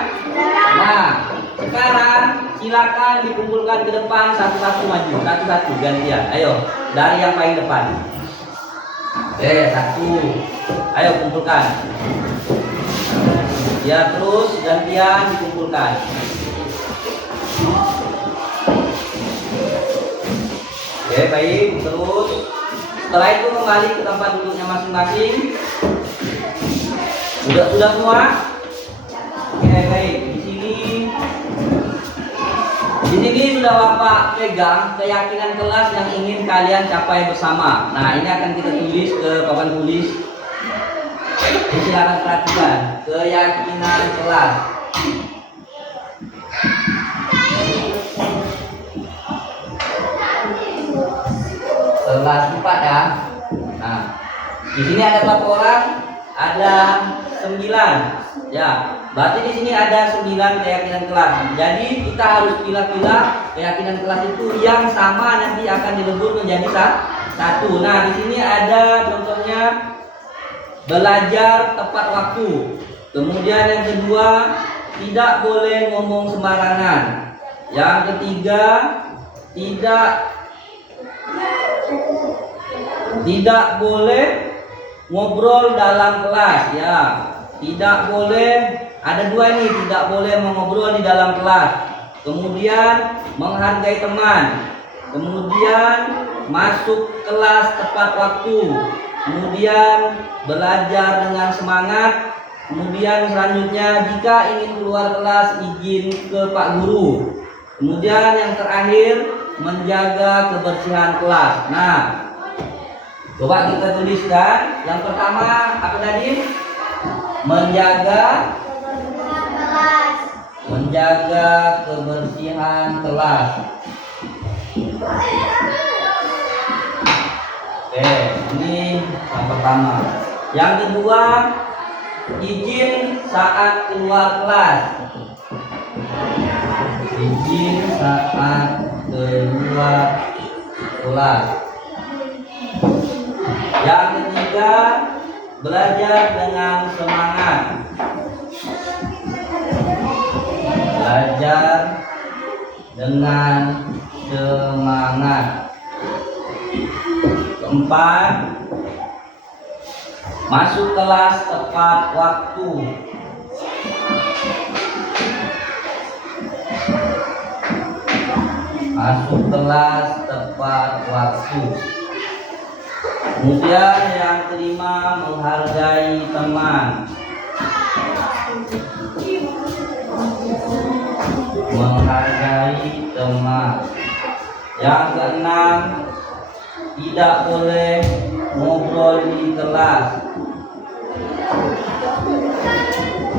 Nah, sekarang silakan dikumpulkan ke depan satu-satu maju, satu-satu gantian. Ayo, dari yang paling depan. Oke, satu. Ayo kumpulkan. Ya, terus gantian dikumpulkan. Oke, baik, terus. Setelah itu kembali ke tempat duduknya masing-masing. Sudah semua? Oke, baik. Di sini sudah Bapak pegang keyakinan kelas yang ingin kalian capai bersama. Nah, ini akan kita tulis ke papan tulis. Silakan perhatikan keyakinan kelas. Kelas 4 ya. Nah, di sini ada berapa orang? Ada 9. Ya, berarti di sini ada 9 keyakinan kelas. Jadi kita harus pilih-pilih keyakinan kelas itu yang sama nanti akan dilebur menjadi satu. Nah, di sini ada contohnya belajar tepat waktu. Kemudian yang kedua, tidak boleh ngomong sembarangan. Yang ketiga, tidak boleh ngobrol dalam kelas ya. Tidak boleh, ada 2 ini, tidak boleh mengobrol di dalam kelas. Kemudian menghargai teman. Kemudian masuk kelas tepat waktu. Kemudian belajar dengan semangat. Kemudian selanjutnya jika ingin keluar kelas izin ke Pak Guru. Kemudian yang terakhir menjaga kebersihan kelas. Nah, coba kita tuliskan. Yang pertama apa tadi? Menjaga kebersihan kelas. Oke, ini yang pertama. Yang kedua, izin saat keluar kelas. Izin saat keluar kelas. Yang ketiga, belajar dengan semangat. Belajar dengan semangat. Keempat, masuk kelas tepat waktu. Masuk kelas tepat waktu. Kemudian yang kelima, menghargai teman. Menghargai teman. Yang keenam, tidak boleh ngobrol di kelas.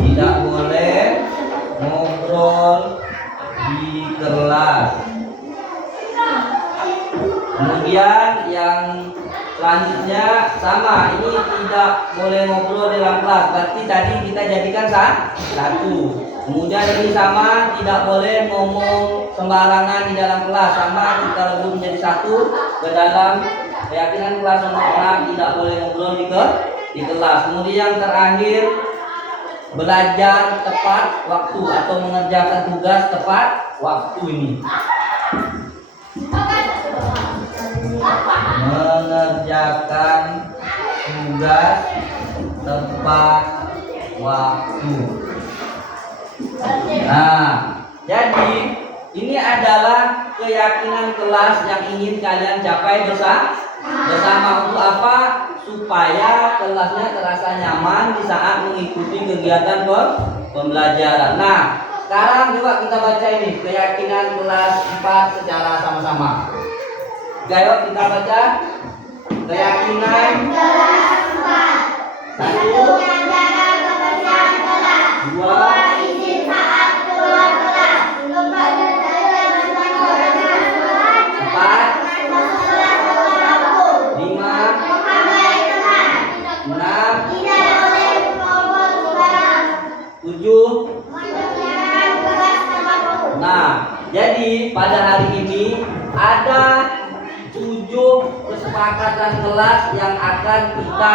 Tidak boleh ngobrol di kelas. Kemudian yang selanjutnya sama, ini tidak boleh ngobrol dalam kelas. Berarti tadi kita jadikan satu. Kemudian ini sama, tidak boleh ngomong sembarangan di dalam kelas. Sama, kita lebur menjadi satu ke dalam keyakinan kelas nomor 6, tidak boleh ngobrol di kelas. Kemudian yang terakhir, belajar tepat waktu atau mengerjakan tugas tepat waktu ini. Mengerjakan tugas tepat waktu. Nah, jadi ini adalah keyakinan kelas yang ingin kalian capai bersama. Untuk apa? Supaya kelasnya terasa nyaman di saat mengikuti kegiatan pembelajaran. Nah, sekarang coba kita baca ini keyakinan kelas 4 secara sama-sama. Ayo kita baca keyakinan kelas 4. 1, 2, izin saat keluar kelas. 4, 4, masuk kelas tepat waktu. 5, Menghargai teman. 6, Tidak boleh ngobrol sembarangan. 7. Mengerjakan tugas tepat waktu. Nah, jadi pada hari ini ada 7 kesepakatan kelas yang akan kita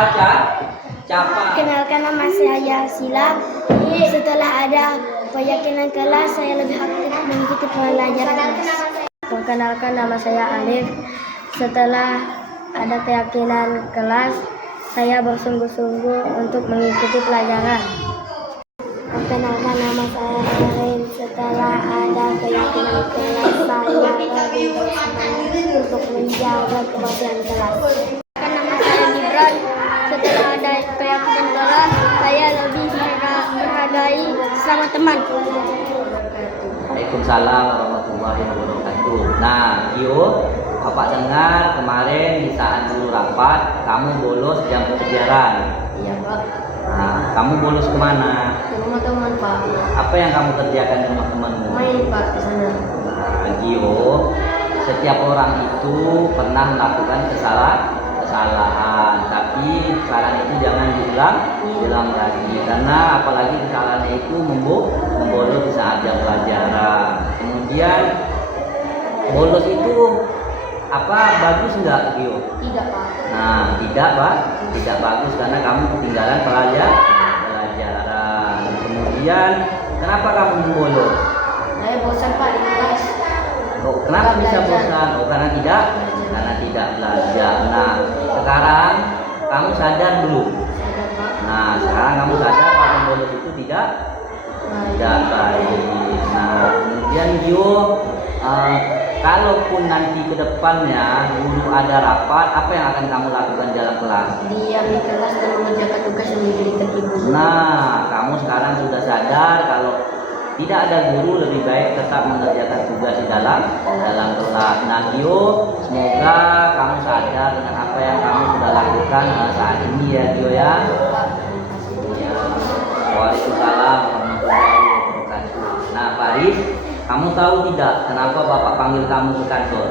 capai. Kenalkan, nama saya Sila. Setelah ada keyakinan kelas, saya lebih aktif mengikuti pelajaran kelas. Perkenalkan, nama saya Alif. Setelah ada keyakinan kelas, saya bersungguh-sungguh untuk mengikuti pelajaran. Perkenalkan, nama saya Erin. Setelah ada keyakinan kelas, saya lebih bersemangat untuk menjaga kebersihan kelas. pelajaran. Setelah ada keyakinan kelas, saya lebih menghargai sesama teman. Waalaikumsalam warahmatullahi wabarakatuh. Nah, Gio, Bapak dengar kemarin di saat dulu rapat kamu bolos jam pelajaran. Iya Pak. Nah, kamu bolos kemana? Ke rumah teman Pak. Apa yang kamu kerjakan di rumah temanmu? Main Pak di sana. Nah, Gio, setiap orang itu pernah melakukan kesalahan, tapi kesalahan itu jangan diulang lagi, karena apalagi kesalahannya itu membolos di saat jam pelajaran. Kemudian bolos itu bagus enggak, Gio? Tidak Pak. Nah, tidak bagus karena kamu ketinggalan pelajaran. Kemudian kenapa kamu bolos? Saya bosan Pak di kelas. Oh, kenapa bisa bosan? Oh, karena tidak belajar. Nah, sekarang kamu sadar belum? Sadar Pak. Nah, sekarang kamu sadar kalau bolos itu tidak baik. Nah, kemudian Gio, kalaupun nanti ke depannya guru ada rapat, apa yang akan kamu lakukan dalam kelas? Diam di kelas dan mengerjakan tugas yang diberikan ibu. Nah, kamu sekarang sudah sadar kalau tidak ada guru, lebih baik tetap mengerjakan tugas di dalam kelas. Nah, Gio, semoga kamu sadar dengan apa yang kamu sudah lakukan saat ini ya, Gio ya. Ya. Waalaikumsalam warahmatullahi wabarakatuh. Nah, Faris, kamu tahu tidak kenapa Bapak panggil kamu ke kantor?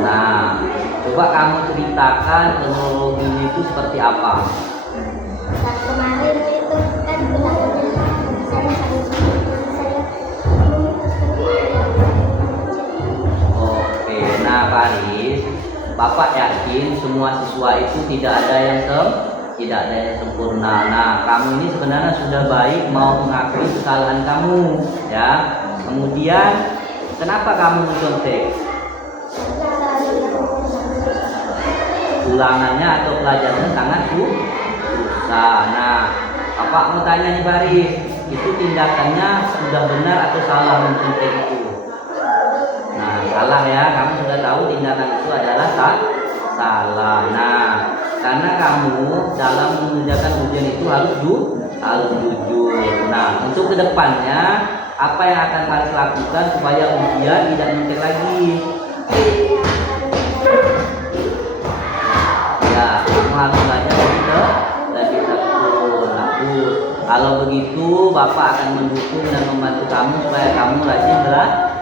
Nah, coba kamu ceritakan teknologinya itu seperti apa? Saat kemarin itu kan belakangan saya Oke, nah Faris, Bapak yakin semua siswa itu tidak ada yang sempurna. Nah, kamu ini sebenarnya sudah baik mau mengakui kesalahan kamu, ya. Kemudian, kenapa kamu mencontek? Ulangannya atau pelajarannya sangat susah. Nah, Bapak mau tanya nih Faris, itu tindakannya sudah benar atau salah mencontek itu? Nah, salah ya, kamu sudah tahu tindakan itu adalah salah. Nah, karena kamu dalam mengerjakan ujian itu harus jujur. Nah, untuk kedepannya apa yang akan Faris lakukan supaya ujian tidak mencontek lagi? Ya, kamu harus belajar lebih bagus. Kalau begitu, Bapak akan mendukung dan membantu kamu supaya kamu rajin belajar.